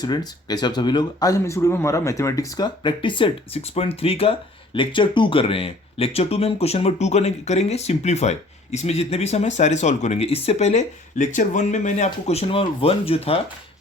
Students, कैसे आप सभी लोग। आज हम इस वीडियो में हमारा मैथमेटिक्स का प्रैक्टिस सेट 6.3 का लेक्चर 2 कर रहे हैं। लेक्चर 2 में हम क्वेश्चन नंबर 2 करेंगे सिंप्लीफाई। इसमें जितने भी सम है सारे सॉल्व करेंगे। इससे पहले लेक्चर 1 में मैंने आपको क्वेश्चन नंबर 1 जो था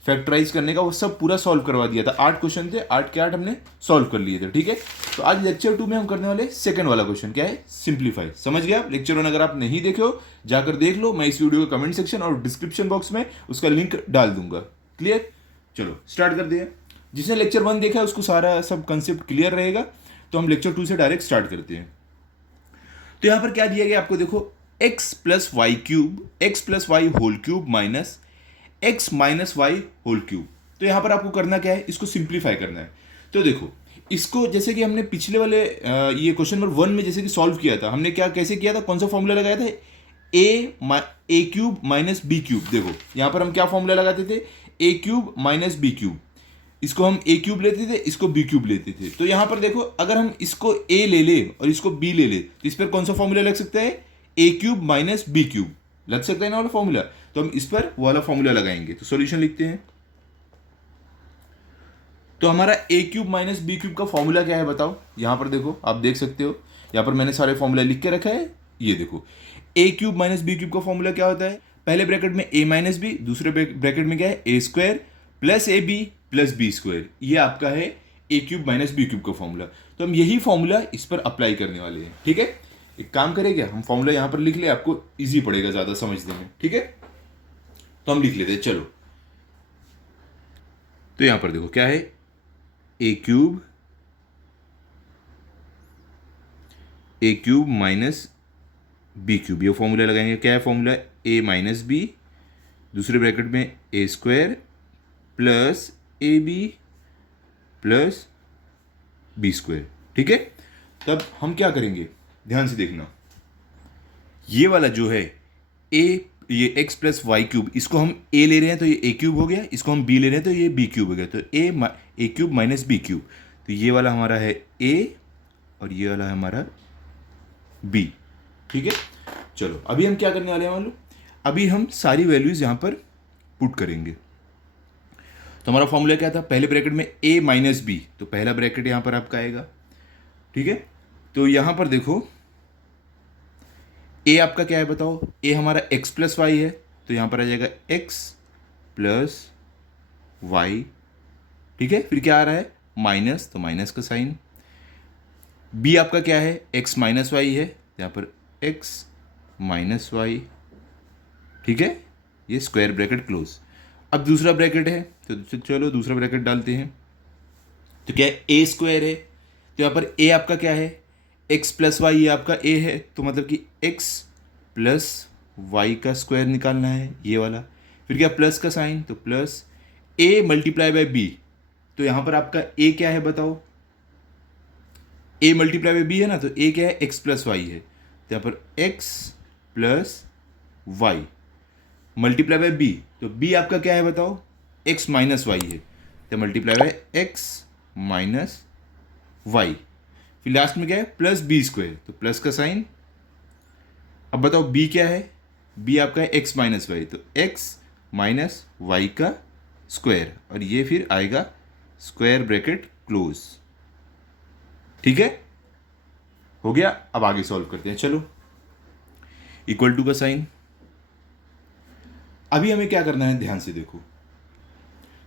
फैक्टराइज करने का, वो सब पूरा सॉल्व करवा दिया था। 8 क्वेश्चन थे, 8 के 8 हमने सॉल्व कर लिए थे। ठीक है, तो आज लेक्चर 2 में हम करने वाले सेकंड वाला क्वेश्चन क्या है, सिंप्लीफाई। समझ गया आप। लेक्चर 1 अगर आप नहीं देखे हो जाकर देख लो, मैं इस वीडियो के कमेंट सेक्शन और डिस्क्रिप्शन बॉक्स में उसका लिंक डाल दूंगा। क्लियर, चलो स्टार्ट कर दिया। जिसने लेक्चर 1 देखा है उसको सारा सब कंसेप्ट क्लियर रहेगा। तो हम लेक्चर 2 से डायरेक्ट स्टार्ट करते हैं। तो यहां पर क्या दिया गया आपको, देखो x plus Y cube, X plus Y whole cube minus X minus Y whole cube. तो यहां पर आपको करना क्या है, इसको सिंप्लीफाई करना है। तो देखो इसको, जैसे कि हमने पिछले वाले ये क्वेश्चन नंबर 1 में जैसे कि सॉल्व किया था, हमने क्या कैसे किया था, कौन सा फॉर्मूला लगाया था, ए क्यूब माइनस बी क्यूब। देखो यहां पर हम क्या फॉर्मूला लगाते थे, ए क्यूब माइनस बी क्यूब। इसको हम ए क्यूब लेते थे, इसको बी क्यूब लेते थे। तो यहां पर देखो अगर हम इसको ए ले ले और इसको बी ले ले तो इस पर कौन सा फॉर्मूला लग सकता है, A cube minus B cube लग सकता है ना वाला फॉर्मूला। तो हम इस पर वो वाला फॉर्मूला लगाएंगे। तो सॉल्यूशन लिखते हैं। तो हमारा ए क्यूब माइनस बी क्यूब का फॉर्मूला क्या है बताओ। यहां पर देखो आप देख सकते हो, यहां पर मैंने सारे फॉर्मूला लिख के रखा है। ये देखो A cube minus B cube का फॉर्मूला क्या होता है, पहले ब्रैकेट में ए माइनस बी, दूसरे ब्रैकेट में क्या है, A square plus A B plus B square. ये आपका है A cube minus B cube का फॉर्मूला। तो हम यही फॉर्मूला इस पर अप्लाई करने वाले हैं। ठीक है, एक काम करें हम फॉर्मूला यहां पर लिख ले, आपको इजी पड़ेगा ज्यादा समझने में। ठीक है, तो हम लिख लेते हैं। चलो तो यहां पर देखो क्या है, A cube minus B cube, ये फॉर्मूला लगाएंगे। क्या है फॉर्मूला, ए माइनस बी, दूसरे ब्रैकेट में A square plus A B plus B square. ठीक है, तब हम क्या करेंगे, ध्यान से देखना। ये वाला जो है ये एक्स प्लस वाई क्यूब, इसको हम ए ले रहे हैं तो ये ए क्यूब हो गया, इसको हम बी ले रहे हैं तो ये बी क्यूब हो गया। तो ए क्यूब माइनस बी क्यूब, तो ये वाला हमारा है ए और ये वाला है हमारा बी। ठीक है, चलो अभी हम क्या करने वाले हैं मालूम, अभी हम सारी वैल्यूज यहां पर पुट करेंगे। तो हमारा फॉर्मूला क्या था, पहले ब्रैकेट में ए माइनस बी, तो पहला ब्रैकेट यहां पर आपका आएगा। ठीक है, तो यहां पर देखो ए आपका क्या है बताओ, ए हमारा एक्स प्लस वाई है, तो यहां पर आ जाएगा एक्स प्लस वाई। ठीक है, फिर क्या आ रहा है माइनस, तो माइनस का साइन। बी आपका क्या है, एक्स माइनस वाई है, यहां पर एक्स माइनस वाई। ठीक है, ये स्क्वायर ब्रैकेट क्लोज। अब दूसरा ब्रैकेट है, तो चलो दूसरा ब्रैकेट डालते हैं। तो क्या है, ए स्क्वायर है, तो यहां पर ए आपका क्या है, एक्स प्लस वाई, ये आपका ए है, तो मतलब कि एक्स प्लस वाई का स्क्वायर निकालना है, ये वाला। फिर क्या, प्लस का साइन, तो plus A multiply by B. तो यहां पर आपका ए क्या है बताओ, ए मल्टीप्लाई बाय बी है ना, तो ए क्या है, एक्स प्लस वाई है, तो यहां पर X plus Y multiply by B. तो बी आपका क्या है बताओ, एक्स माइनस वाई है, तो multiply by X minus Y. फिर लास्ट में क्या है, प्लस बी स्क्वायर, तो प्लस का साइन। अब बताओ बी क्या है, बी आपका है एक्स माइनस वाई, तो एक्स माइनस वाई का स्क्वायर, और ये फिर आएगा स्क्वायर ब्रैकेट क्लोज। ठीक है, हो गया। अब आगे सॉल्व करते हैं। चलो इक्वल टू का साइन। अभी हमें क्या करना है, ध्यान से देखो,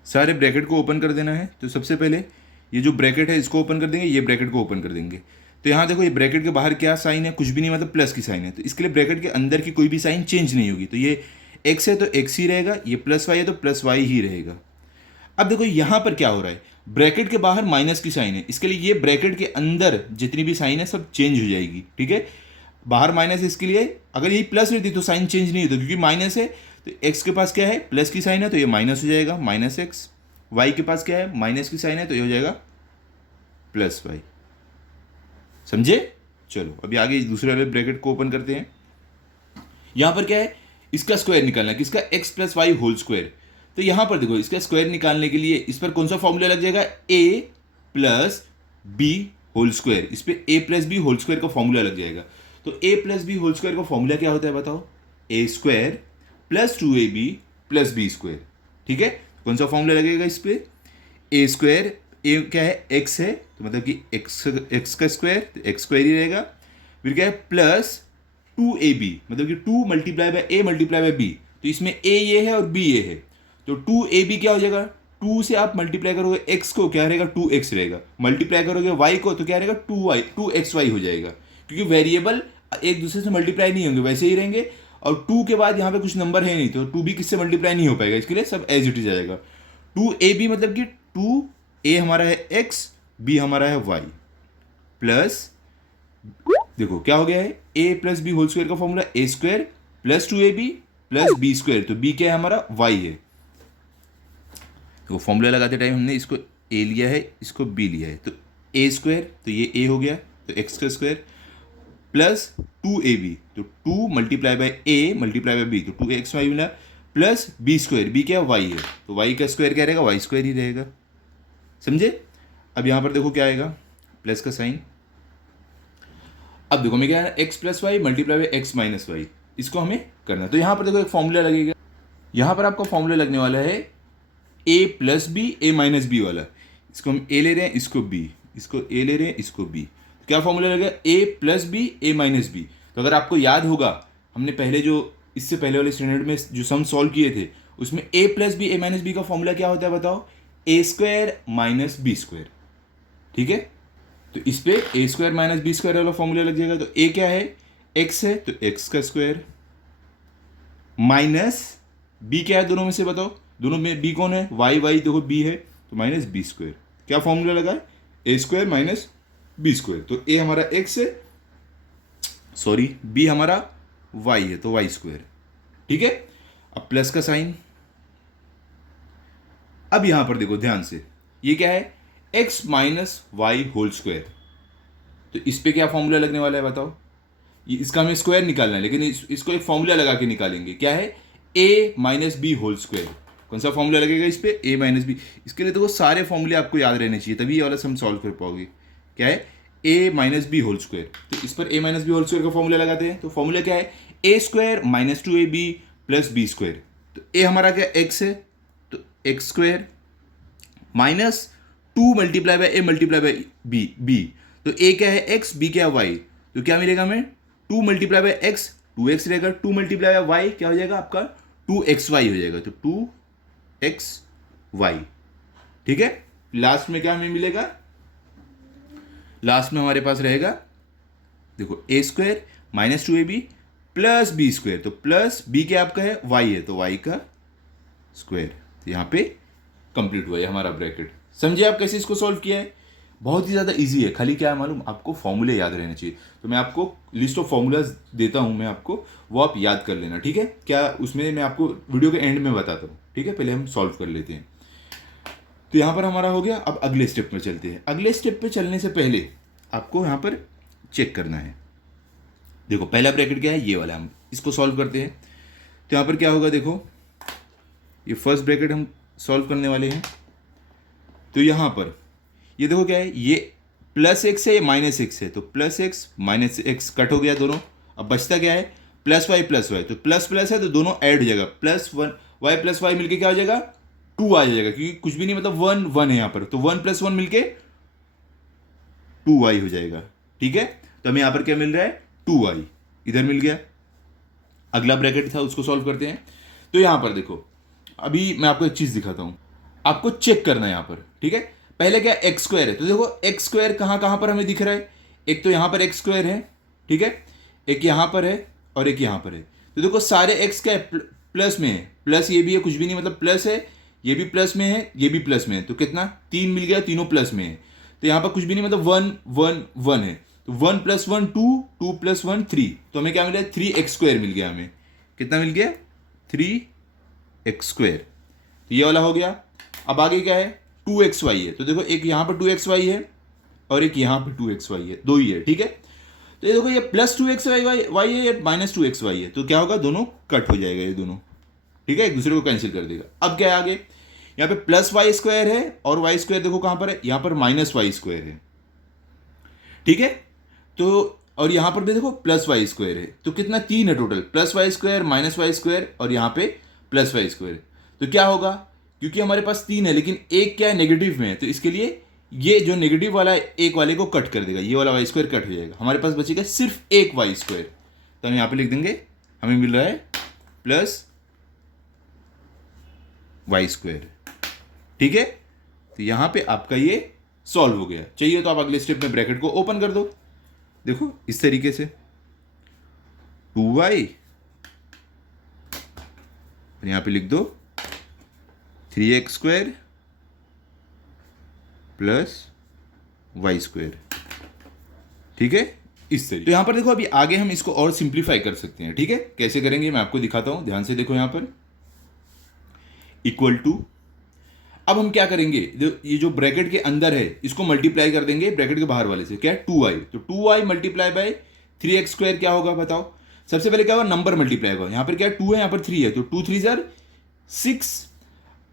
सारे ब्रैकेट को ओपन कर देना है। तो सबसे पहले ये जो ब्रैकेट है इसको ओपन कर देंगे, ये ब्रैकेट को ओपन कर देंगे। तो यहाँ देखो ये ब्रैकेट के बाहर क्या साइन है, कुछ भी नहीं, मतलब प्लस की साइन है। तो इसके लिए ब्रैकेट के अंदर की कोई भी साइन चेंज नहीं होगी। तो ये एक्स है तो एक्स ही रहेगा, ये प्लस वाई है तो प्लस वाई ही रहेगा। अब देखो यहाँ पर क्या हो रहा है, ब्रैकेट के बाहर माइनस की साइन है, इसके लिए ये ब्रैकेट के अंदर जितनी भी साइन है सब चेंज हो जाएगी। ठीक है, बाहर माइनस है, इसके लिए अगर यही प्लस रहती तो साइन चेंज नहीं होता, क्योंकि माइनस है तो एक्स के पास क्या है, प्लस की साइन है, तो ये माइनस हो जाएगा माइनस एक्स। वाई के पास क्या है, माइनस की साइन है, तो ये हो जाएगा प्लस वाई। समझे। चलो अभी आगे दूसरे वाले ब्रैकेट को ओपन करते हैं। यहां पर क्या है, इसका स्क्वायर निकालना है, किसका, X plus Y whole square. तो यहां पर देखो इसका स्क्वायर निकालने के लिए इस पर कौन सा फॉर्मूला लग जाएगा, A plus B whole square. इस पर A plus B whole square का फॉर्मूला लग जाएगा। तो A plus B whole square का फॉर्मूला क्या होता है बताओ, A square plus 2ab plus B square. ठीक है, कौन सा फॉर्मूला लगेगा इस पर, ए स्क्वायर, ए क्या है एक्स है, तो मतलब कि एक्स का स्क्वायर, तो एक्स स्क्वायर ही रहेगा। फिर क्या है प्लस 2ab, मतलब कि 2 multiply by A multiply by B, तो इसमें ए ये है और बी ये है, तो 2ab क्या हो जाएगा, 2 से आप मल्टीप्लाई करोगे एक्स को, क्या रहेगा 2x रहेगा, मल्टीप्लाई करोगे वाई को तो क्या रहेगा 2xy हो जाएगा, क्योंकि वेरिएबल एक दूसरे से मल्टीप्लाई नहीं होंगे, वैसे ही रहेंगे। और 2 के बाद यहाँ पे कुछ नंबर है नहीं, तो 2 भी किससे मल्टीप्लाई नहीं हो पाएगा, इसके लिए सब एज इट इज आएगा। 2ab मतलब कि 2a हमारा है x, b हमारा है y, प्लस देखो क्या हो गया है, a plus B whole square का formula a square plus 2ab plus B square, तो b क्या है हमारा y है। तो फॉर्मूला लगाते टाइम हमने इसको a लिया है, इसको b लिया है, तो a स्क्वायर, तो ये a हो गया, तो x का स्क्वायर प्लस 2ab, तो 2 multiply by a multiply by b, तो 2xy मिला, प्लस b स्क्वायर, b क्या है y है, तो y का स्क्वायर क्या रहेगा, y स्क्वायर ही रहेगा, समझे। अब यहाँ पर देखो क्या आएगा, प्लस का साइन। अब देखो हमें क्या है, X plus Y multiply by X minus Y, इसको हमें करना है। तो यहाँ पर देखो एक फॉर्मूला लगेगा, यहाँ पर आपका फॉर्मूला लगने वाला है ए प्लस बी ए माइनस बी वाला, इसको हम ए ले रहे हैं, इसको बी, इसको ए ले रहे हैं, इसको बी, तो क्या फॉर्मूला लगेगा ए प्लस बी ए माइनस बी। तो अगर आपको याद होगा, हमने पहले जो इससे पहले वाले स्टैंडर्ड में जो सम सॉल्व किए थे, उसमें ए प्लस बी ए माइनस बी का फॉर्मूला क्या होता है बताओ, A square minus B square, ठीक है। तो इस पे ए स्क्वायर माइनस बी स्क्वायर वाला फॉर्मूला लग जाएगा, तो ए क्या है एक्स है, तो एक्स का स्क्वायर माइनस बी क्या है, दोनों में से बताओ, दोनों में बी कौन है, वाई, वाई देखो बी है, तो माइनस बी स्क्वायर, क्या फॉर्मूला लगा है A square minus B square, तो ए हमारा एक्स है, सॉरी बी हमारा वाई है, तो वाई स्क्वायर, ठीक है। अब प्लस का साइन, अब यहां पर देखो ध्यान से, ये क्या है x minus Y whole square, तो इस पे क्या फॉर्मूला लगने वाला है बताओ, ये इसका हमें स्क्वायर निकालना है, लेकिन इसको एक फॉर्मूला लगा के निकालेंगे, क्या है a minus B whole square. कौन सा फॉर्मूला लगेगा इस पे, a माइनस बी, इसके लिए तो वो सारे फॉर्मूले आपको याद रहने चाहिए, तभी ये वाला सम सॉल्व कर पाओगे। क्या है a minus B whole square, तो इस पर a minus B whole square का फॉर्मूला लगाते हैं, तो फॉर्मूला क्या है a square minus 2ab plus B square, तो a हमारा क्या x है, तो X square minus 2 multiply by A multiply by B, तो ए क्या है एक्स, बी क्या है वाई, तो क्या मिलेगा हमें 2 मल्टीप्लाई बाय एक्स 2x रहेगा, 2 मल्टीप्लाई बाय वाई क्या हो जाएगा आपका 2xy हो जाएगा, तो 2xy, ठीक है। लास्ट में क्या हमें मिलेगा, लास्ट में हमारे पास रहेगा देखो A square minus 2ab plus B square, तो प्लस बी क्या आपका है वाई है, तो वाई का स्क्वायर, तो यहाँ पे कंप्लीट हुआ है हमारा ब्रैकेट। समझे आप कैसे इसको सॉल्व किया है, बहुत ही ज़्यादा इजी है, खाली क्या है मालूम, आपको फॉर्मूले याद रहने चाहिए। तो मैं आपको लिस्ट ऑफ फॉर्मूलाज देता हूँ मैं आपको, वो आप याद कर लेना, ठीक है। क्या उसमें मैं आपको वीडियो के एंड में बताता हूँ, ठीक है, पहले हम सॉल्व कर लेते हैं। तो यहाँ पर हमारा हो गया, अब अगले स्टेप में चलते हैं। अगले स्टेप पे चलने से पहले आपको यहाँ पर चेक करना है, देखो पहला ब्रैकेट क्या है ये वाला, हम इसको सॉल्व करते हैं। तो यहाँ पर क्या होगा देखो, ये फर्स्ट ब्रैकेट हम सॉल्व करने वाले हैं, तो यहाँ पर ये देखो क्या है, ये प्लस एक्स है, ये माइनस एक्स है, तो plus x minus x cut हो गया दोनों, अब बचता क्या है प्लस वाई, तो प्लस प्लस है तो दोनों ऐड हो जाएगा, प्लस वाई मिलके क्या हो जाएगा 2 आ जाएगा, क्योंकि कुछ भी नहीं मतलब 1 1 है यहाँ पर, तो 1 + 1 मिलके 2y हो जाएगा, ठीक है। तो हमें यहाँ पर क्या मिल रहा है 2y, इधर मिल गया। अगला ब्रैकेट था उसको सॉल्व करते हैं। तो यहाँ पर देखो, अभी मैं आपको एक चीज़ दिखाता हूँ, आपको चेक करना है यहाँ पर, ठीक है। पहले क्या एक्स स्क्वायर है, तो देखो एक्स स्क्वायर कहाँ कहाँ पर हमें दिख रहा है, एक तो यहाँ पर एक्स स्क्वायर है, ठीक है, एक यहाँ पर है और एक यहाँ पर है। तो देखो सारे एक्स क्या है प्लस में है, प्लस ये भी है, कुछ भी नहीं मतलब प्लस है, ये भी प्लस में है, ये भी प्लस में है, तो कितना 3 मिल गया, तीनों प्लस में है। तो यहाँ पर कुछ भी नहीं मतलब 1 1 1 है, तो 1 + 1 2 2 + 1 3, तो हमें क्या मिला 3x² मिल गया, हमें कितना मिल गया 3x², तो ये वाला हो गया। अब आगे क्या है 2xy है, तो देखो एक यहाँ पर 2xy है और एक यहाँ पर 2xy है, दो ही है, ठीक है। तो ये देखो ये प्लस 2xy है, ये माइनस 2xy है, तो क्या होगा दोनों कट हो जाएगा ये दोनों, ठीक है, एक दूसरे को कैंसिल कर देगा। अब क्या है आगे, यहाँ पे +y² है और y² देखो कहाँ पर है, यहाँ पर -y² है, ठीक है। तो और यहाँ पर भी देखो +y² है, तो कितना 3 है टोटल, +y² -y² और यहाँ पे +y²। तो क्या होगा, क्योंकि हमारे पास 3 है लेकिन एक क्या है नेगेटिव में है, तो इसके लिए ये जो नेगेटिव वाला है एक वाले को कट कर देगा, ये वाला वाई स्क्वायर कट हो जाएगा, हमारे पास बचेगा सिर्फ एक वाई स्क्वायर। तो हम यहाँ पे लिख देंगे हमें मिल रहा है प्लस वाई स्क्वायर। ठीक है, तो यहां पे आपका ये सॉल्व हो गया। चाहिए तो आप अगले स्टेप में ब्रैकेट को ओपन कर दो, देखो इस तरीके से 2y, यहां पे लिख दो 3x square plus Y square. ठीक है, इस तरीके। तो यहां पर देखो अभी आगे हम इसको और सिंप्लीफाई कर सकते हैं। ठीक है, कैसे करेंगे मैं आपको दिखाता हूं, ध्यान से देखो। यहां पर इक्वल टू, अब हम क्या करेंगे, ये जो ब्रैकेट के अंदर है इसको मल्टीप्लाई कर देंगे ब्रैकेट के बाहर वाले से, क्या है 2y, तो 2y multiply by 3x square क्या होगा बताओ। सबसे पहले क्या होगा, नंबर मल्टीप्लाई होगा, यहां पर क्या है 2 है, यहां पर 3 है, तो 2 3 जार 6।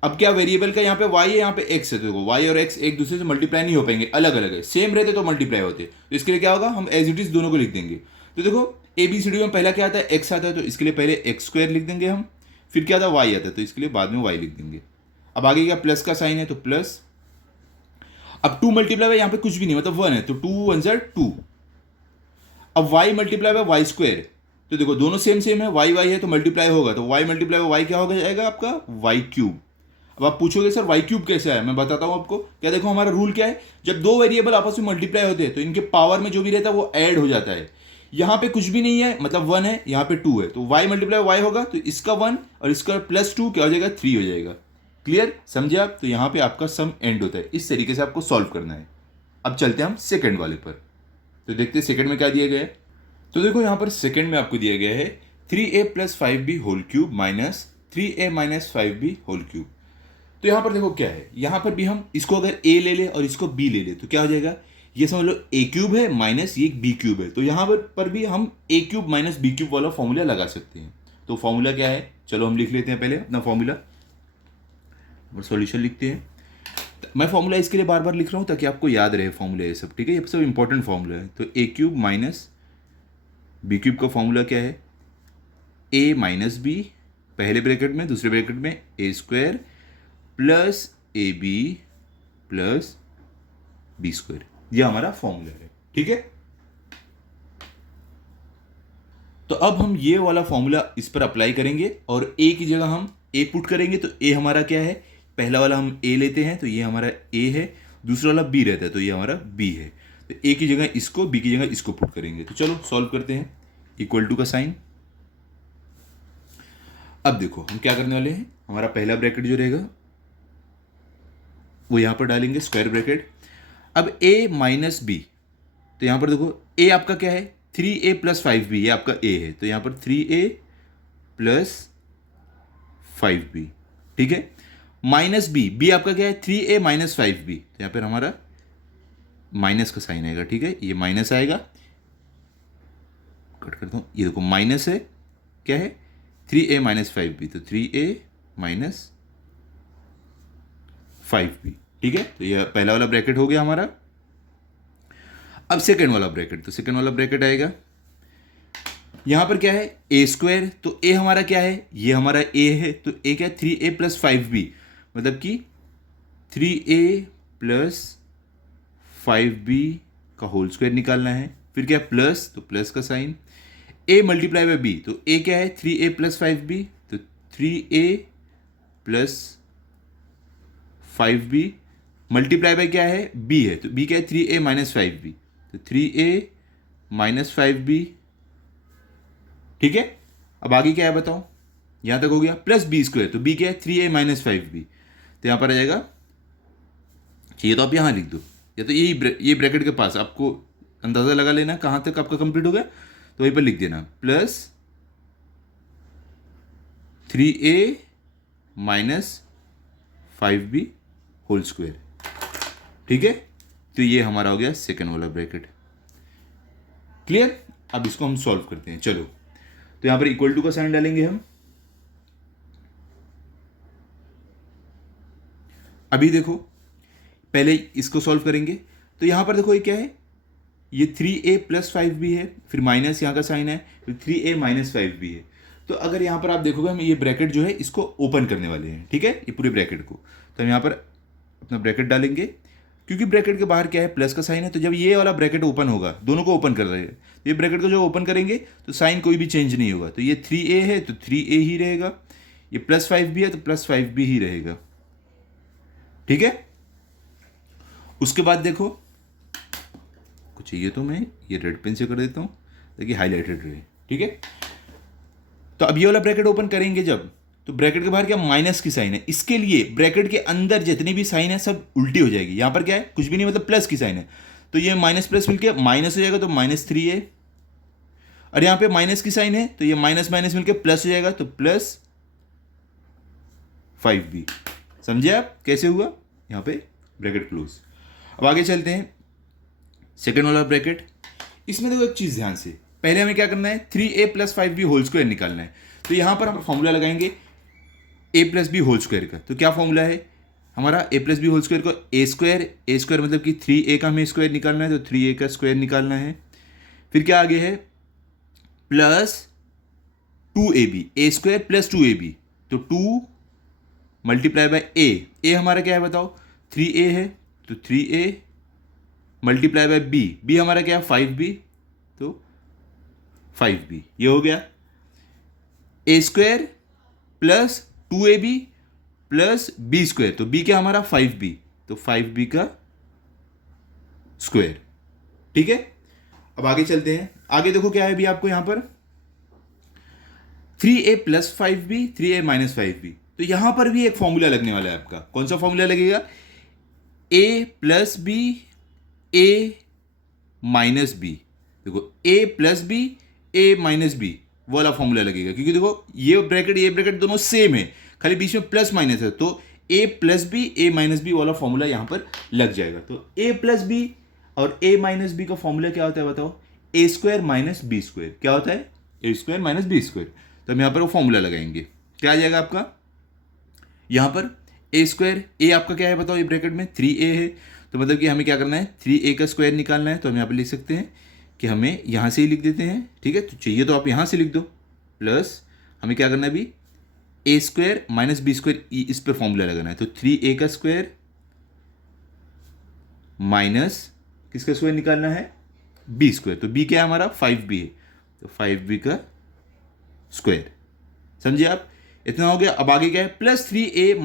अब क्या वेरिएबल का यहाँ पे y है, यहाँ पे x है, तो देखो y और x एक दूसरे से मल्टीप्लाई नहीं हो पाएंगे, अलग अलग है, सेम रहते तो मल्टीप्लाई होते। तो इसके लिए क्या होगा, हम एज इट इज दोनों को लिख देंगे। तो देखो ABCD में पहला क्या आता है, x आता है, तो इसके लिए पहले x स्क्वायर लिख देंगे हम, फिर क्या आता है y आता है, तो इसके लिए बाद में y लिख देंगे। अब आगे क्या प्लस का साइन है, तो प्लस, अब 2 मल्टीप्लाई बाय यहाँ पे कुछ भी नहीं मतलब 1 है, तो 2 1 जार 2। अब y multiply by Y square, तो देखो दोनों सेम सेम है, y है तो मल्टीप्लाई होगा, तो y मल्टीप्लाई बाय y क्या हो जाएगा आपका y क्यूब। अब आप पूछोगे सर y क्यूब कैसे है, मैं बताता हूं आपको। क्या देखो हमारा रूल क्या है, जब दो वेरिएबल आपस में मल्टीप्लाई होते हैं तो इनके पावर में जो भी रहता है वो ऐड हो जाता है। यहाँ पे कुछ भी नहीं है मतलब 1 है, यहाँ पे 2 है, तो y मल्टीप्लाई y होगा, तो इसका 1 और इसका प्लस 2 क्या हो जाएगा 3 हो जाएगा। क्लियर, समझे आप। तो यहाँ पे आपका सम एंड होता है, इस तरीके से आपको सॉल्व करना है। अब चलते हैं हम सेकंड वाले पर, तो देखते हैं सेकंड में क्या दिया गया है। तो देखो यहाँ पर सेकंड में आपको दिया गया है 3a plus 5b whole cube minus 3a minus 5b whole cube. तो यहाँ पर देखो क्या है, यहाँ पर भी हम इसको अगर a ले ले और इसको b ले ले तो क्या हो जाएगा, ये समझ लो a क्यूब है माइनस ये b क्यूब है, तो यहाँ पर भी हम a cube minus b cube वाला फॉर्मूला लगा सकते हैं। तो फॉर्मूला क्या है, चलो हम लिख लेते हैं पहले अपना फॉर्मूला और सॉल्यूशन लिखते हैं। मैं फॉर्मूला इसके लिए बार बार लिख रहा हूँ ताकि आपको याद रहे फॉर्मूला ये सब। ठीक है, ये सब इंपॉर्टेंट फॉर्मूला है। तो a cube minus B cube का फॉर्मूला क्या है, a माइनस बी पहले ब्रैकेट में, दूसरे ब्रैकेट में a square plus A B plus B square, यह हमारा फॉर्मूला है। ठीक है, तो अब हम ये वाला फॉर्मूला इस पर अप्लाई करेंगे और a की जगह हम a पुट करेंगे। तो a हमारा क्या है, पहला वाला हम a लेते हैं तो ये हमारा a है, दूसरा वाला b रहता है तो ये हमारा b है। तो a की जगह इसको, b की जगह इसको पुट करेंगे। तो चलो सॉल्व करते हैं, इक्वल टू का साइन। अब देखो हम क्या करने वाले हैं, हमारा पहला ब्रैकेट जो रहेगा वो यहां पर डालेंगे स्क्वायर ब्रैकेट। अब a माइनस बी, तो यहां पर देखो a आपका क्या है 3a प्लस 5b, ये आपका a है, तो यहां पर 3a प्लस 5b। ठीक है, माइनस b आपका क्या है 3a माइनस 5b, तो यहां पर हमारा माइनस का साइन आएगा। ठीक है, ये माइनस आएगा, कट करता हूं, ये देखो माइनस है, क्या है 3a माइनस 5b, तो 3a माइनस 5b। ठीक है, तो यह पहला वाला ब्रैकेट हो गया हमारा। अब सेकेंड वाला ब्रैकेट, तो सेकेंड वाला ब्रैकेट आएगा, यहां पर क्या है a स्क्वायर, तो a हमारा क्या है, ये हमारा a है, तो a क्या है 3a प्लस 5b, मतलब कि 3a प्लस 5b का होल स्क्वायर निकालना है। फिर क्या प्लस, तो प्लस का sign, a multiply by b, तो a क्या है 3a प्लस 5b, तो 3a plus 5b multiply by क्या है b है, तो b क्या है 3a माइनस 5b, तो 3a माइनस 5b। ठीक है, अब आगे क्या है बताओ, यहां तक हो गया, प्लस बी स्क्वायर, तो b क्या है 3a माइनस 5b, तो यहां पर आ जाएगा, चाहिए तो आप यहां लिख दो, या तो ये ब्रैकेट के पास आपको अंदाजा लगा लेना कहां तक आपका कंप्लीट हो गया, तो वहीं पर लिख देना plus 3a minus 5b whole square. ठीक है, तो ये हमारा हो गया सेकंड वाला ब्रैकेट। क्लियर, अब इसको हम सॉल्व करते हैं। चलो, तो यहां पर इक्वल टू का साइन डालेंगे हम। अभी देखो पहले इसको सॉल्व करेंगे, तो यहां पर देखो ये क्या है, ये 3a प्लस 5b है, फिर माइनस यहाँ का साइन है, फिर 3a माइनस 5b है, तो अगर यहाँ पर आप देखोगे हम ये ब्रैकेट जो है इसको ओपन करने वाले हैं, ठीक है, ये पूरे ब्रैकेट को। तो हम यहाँ पर अपना ब्रैकेट डालेंगे, क्योंकि ब्रैकेट के बाहर क्या है, प्लस का साइन है, तो जब ये वाला ब्रैकेट ओपन होगा, दोनों को ओपन कर रहे हैं, ये ब्रैकेट को जो ओपन करेंगे तो साइन कोई भी चेंज नहीं होगा। तो ये 3a है तो 3a ही रहेगा, ये +5 भी है तो +5 भी ही रहेगा, ठीक है। उसके बाद देखो, कुछ चाहिए तो मैं ये रेड पेन से कर देता हूँ ताकि हाईलाइटेड रहे, ठीक है। तो अब ये वाला ब्रैकेट ओपन करेंगे जब, तो ब्रैकेट के बाहर क्या माइनस की साइन है, इसके लिए ब्रैकेट के अंदर जितनी भी साइन है सब उल्टी हो जाएगी। यहाँ पर क्या है, कुछ भी नहीं, मतलब प्लस की साइन है, तो ये माइनस प्लस मिलके माइनस हो जाएगा, तो -3a। और यहाँ पे माइनस की साइन है तो ये माइनस माइनस मिलके प्लस हो जाएगा, तो +5b। समझे आप कैसे हुआ, यहाँ पे ब्रैकेट क्लोज। अब आगे चलते हैं, सेकेंड वाला ब्रैकेट। इसमें देखो एक चीज ध्यान से, पहले हमें क्या करना है, 3a + 5b होल स्क्वायर निकालना है। तो यहां पर हम फॉर्मूला लगाएंगे a + b होल स्क्वायर का। तो क्या फॉर्मूला है हमारा, a + b होल स्क्वायर को a स्क्वायर मतलब कि 3a का हमें स्क्वायर निकालना है, तो 3a का स्क्वायर निकालना है। फिर क्या आगे है, +2ab, a स्क्वायर + 2ab, तो 2 × a हमारा क्या है बताओ, 3a है, तो 3a × b हमारा क्या है 5b, तो 5b, ये हो गया। a square + 2ab + b square, तो b क्या हमारा 5b, तो 5b का स्क्वायर, ठीक है। अब आगे चलते हैं, आगे देखो क्या है अभी आपको यहां पर 3a + 5b 3a - 5b। तो यहां पर भी एक फॉर्मूला लगने वाला है आपका। कौन सा फॉर्मूला लगेगा, a + b a - b। देखो a + b a - b वो वाला फॉर्मूला लगेगा, क्योंकि देखो ये ब्रैकेट दोनों सेम है, खाली बीच में प्लस माइनस है, तो a + b a - b वाला फॉर्मूला यहां पर लग जाएगा। तो a + b और a - b का फॉर्मूला क्या होता है बताओ, a स्क्वायर - b स्क्वायर। क्या होता है, a स्क्वायर - b स्क्वायर। तो हम यहां पर वो फॉर्मूला लगाएंगे, क्या आ जाएगा आपका, यहां पर a स्क्वायर, a आपका क्या है बताओ, ये ब्रैकेट में 3a है, तो मतलब कि हमें क्या करना है, 3a का स्क्वायर निकालना है। तो हम यहाँ पर लिख सकते हैं कि हमें यहाँ से ही लिख देते हैं, ठीक है। तो चाहिए तो आप यहाँ से लिख दो, प्लस हमें क्या करना है अभी, a स्क्वायर - b स्क्वायर, इस पर फॉर्मूला लगाना है। तो 3a का स्क्वायर माइनस किसका स्क्वायर निकालना है, b स्क्वायर। तो b क्या है हमारा 5b है, तो 5b का स्क्वायर। समझिए आप, इतना हो गया। अब आगे क्या है, +3a -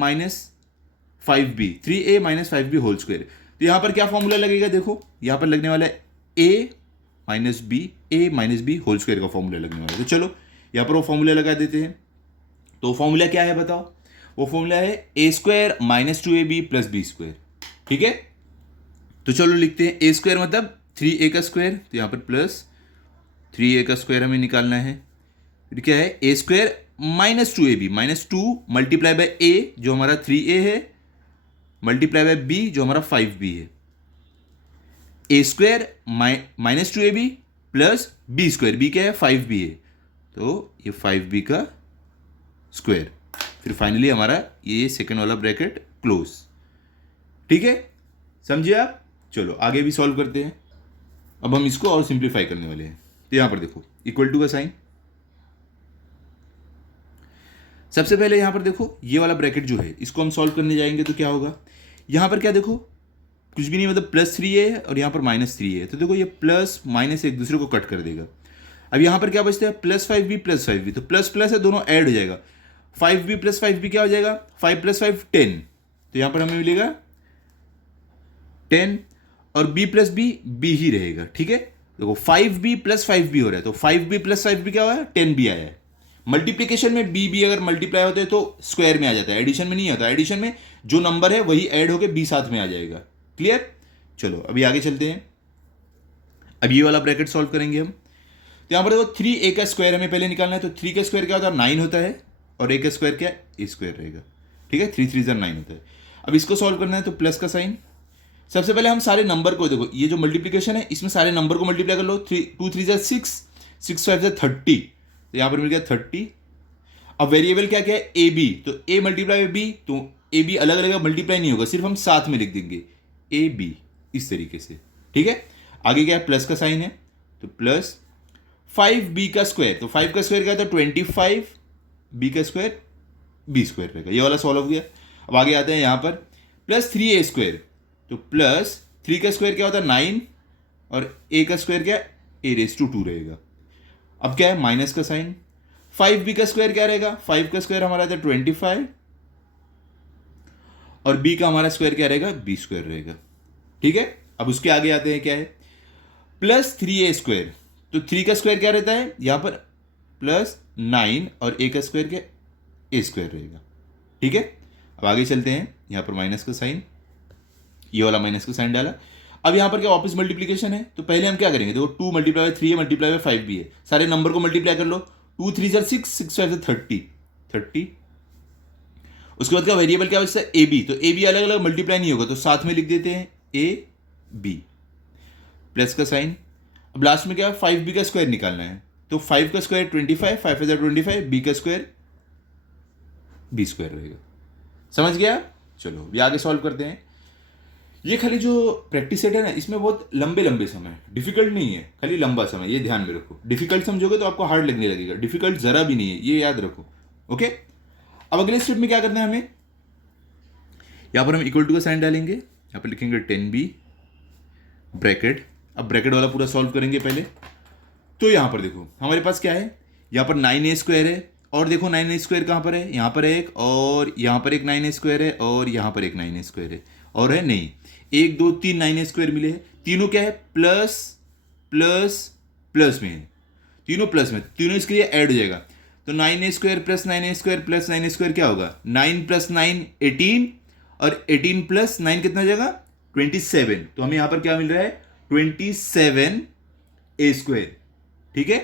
5b 3a - 5b whole square. तो यहां पर क्या फॉर्मूला लगेगा, देखो यहां पर लगने वाला है a - b होल स्क्वायर का फॉर्मूला लगने वाला है। तो चलो यहां पर वो फॉर्मूला लगा देते हैं। तो फॉर्मूला क्या है बताओ, वो फॉर्मूला है a square -2ab + b square, ठीक है। तो चलो लिखते हैं, a स्क्वायर मतलब 3a का स्क्वायर, तो यहां पर +3a का स्क्वायर हमें निकालना है। फिर क्या है, a स्क्वायर -2ab -2 × a जो हमारा 3a है × b जो हमारा 5b है। a square -2ab + b square, b क्या है 5b है, तो ये 5b का स्क्वायर। फिर फाइनली हमारा ये सेकंड वाला ब्रैकेट क्लोज, ठीक है। समझिए आप, चलो आगे भी सॉल्व करते हैं। अब हम इसको और सिंप्लीफाई करने वाले हैं। तो यहां पर देखो इक्वल टू का साइन, सबसे पहले यहां पर देखो ये वाला ब्रैकेट जो है इसको हम सॉल्व करने जाएंगे, तो क्या होगा, यहां पर क्या देखो कुछ भी नहीं, मतलब +3a है और यहां पर -3a है। तो देखो ये प्लस माइनस एक दूसरे को कट कर देगा। अब यहां पर क्या बचता है, +5b + 5b, तो प्लस प्लस है, दोनों ऐड हो जाएगा। 5b + 5b क्या हो जाएगा, 5 + 5 10, तो यहां पर हमें मिलेगा 10, और b + b b ही रहेगा, ठीक है। देखो 5b + 5b हो रहा है, तो 5b + 5b क्या हुआ है, 10b आया है। मल्टीप्लीकेशन में b अगर मल्टीप्लाई होते हैं तो स्क्वायर में आ जाता है, एडिशन में नहीं आता। एडिशन में जो नंबर है वही ऐड होकर b साथ में आ जाएगा, क्लियर। चलो अभी आगे चलते हैं, अब ये वाला ब्रैकेट सॉल्व करेंगे हम। तो यहां पर देखो 3a का स्क्वायर हमें पहले निकालना है, तो 3 का स्क्वायर क्या होता है 9 होता है, और a का स्क्वायर क्या है a स्क्वायर रहेगा, ठीक है। 3 3 9 होता है। अब इसको सॉल्व करना है, तो प्लस का साइन। सबसे पहले हम सारे नंबर को देखो, ये जो मल्टीप्लीकेशन है इसमें सारे नंबर को मल्टीप्लाई कर लो, 2 3 6 6 5 30, तो यहां पर मिल गया 30। अब वेरिएबल क्या क्या है, ए बी, तो a × b, तो ए बी अलग अलग मल्टीप्लाई नहीं होगा, सिर्फ हम साथ में लिख देंगे ए बी, इस तरीके से, ठीक है। आगे क्या है, प्लस का साइन है, तो 5b का स्क्वायर, तो 5 का स्क्वायर क्या होता है 25, b का स्क्वायर b स्क्वायर रहेगा, ये वाला सॉल्व हो गया। अब आगे आते हैं यहाँ पर प्लस 3a स्क्वायर, तो प्लस 3 का स्क्वायर क्या होता है 9 और a का स्क्वायर क्या a⁻² रहेगा। अब क्या है माइनस का साइन। 5b का स्क्वायर क्या रहेगा, 5 का स्क्वायर हमारा था 25 और b का हमारा स्क्वायर क्या रहेगा b स्क्वायर रहेगा। ठीक है, अब उसके आगे आते हैं क्या है प्लस 3a स्क्वायर, तो 3 का स्क्वायर क्या रहता है यहां पर प्लस 9 और a का स्क्वायर क्या a स्क्वायर रहेगा। ठीक है, अब आगे चलते हैं, यहां पर माइनस का साइन, ये वाला माइनस का साइन डाला। अब यहां पर क्या वापस मल्टीप्लीकेशन है, तो पहले हम क्या करेंगे, देखो 2 मल्टीप्लाई 3 है मल्टीप्लाई 5 भी है, सारे नंबर को मल्टीप्लाई कर लो, 2 3 6 6 5 30। उसके बाद का वेरिएबल क्या होता है ए बी, तो ए बी अलग अलग मल्टीप्लाई नहीं होगा, तो साथ में लिख देते हैं ए बी प्लस का साइन। अब लास्ट में क्या 5b का स्क्वायर निकालना है, तो 5 का स्क्वायर 25, 5 हजार 25, b का स्क्वायर b स्क्वायर रहेगा। समझ गया, चलो ये आगे सॉल्व करते हैं। ये खाली जो प्रैक्टिस सेट है ना, इसमें बहुत लंबे लंबे समय, डिफिकल्ट नहीं है, खाली लंबा समय, ये ध्यान में रखो। डिफिकल्ट समझोगे तो आपको हार्ड लगने लगेगा, डिफिकल्ट जरा भी नहीं है, ये याद रखो। ओके, अब अगले स्टेप में क्या करना है हमें, यहां पर हम इक्वल टू का साइन डालेंगे, यहां पर लिखेंगे 10b ब्रैकेट। अब ब्रैकेट वाला पूरा सॉल्व करेंगे पहले, तो यहां पर देखो हमारे पास क्या है, यहां पर 9a स्क्वायर है, और देखो 9a स्क्वायर कहां पर है, यहां पर है एक, और यहां पर एक 9a स्क्वायर है, और यहां पर एक 9a स्क्वायर है, और है नहीं, 1 2 3 9a स्क्वायर मिले हैं, तीनों क्या है प्लस प्लस प्लस में है, तीनों प्लस में, तीनों इसके लिए ऐड हो जाएगा, तो 9a square plus 9a square plus 9a square क्या होगा 9 प्लस 9 18, और 18 प्लस 9 कितना हो जाएगा 27, तो हमें यहां पर क्या मिल रहा है 27a स्क्वायर। ठीक है,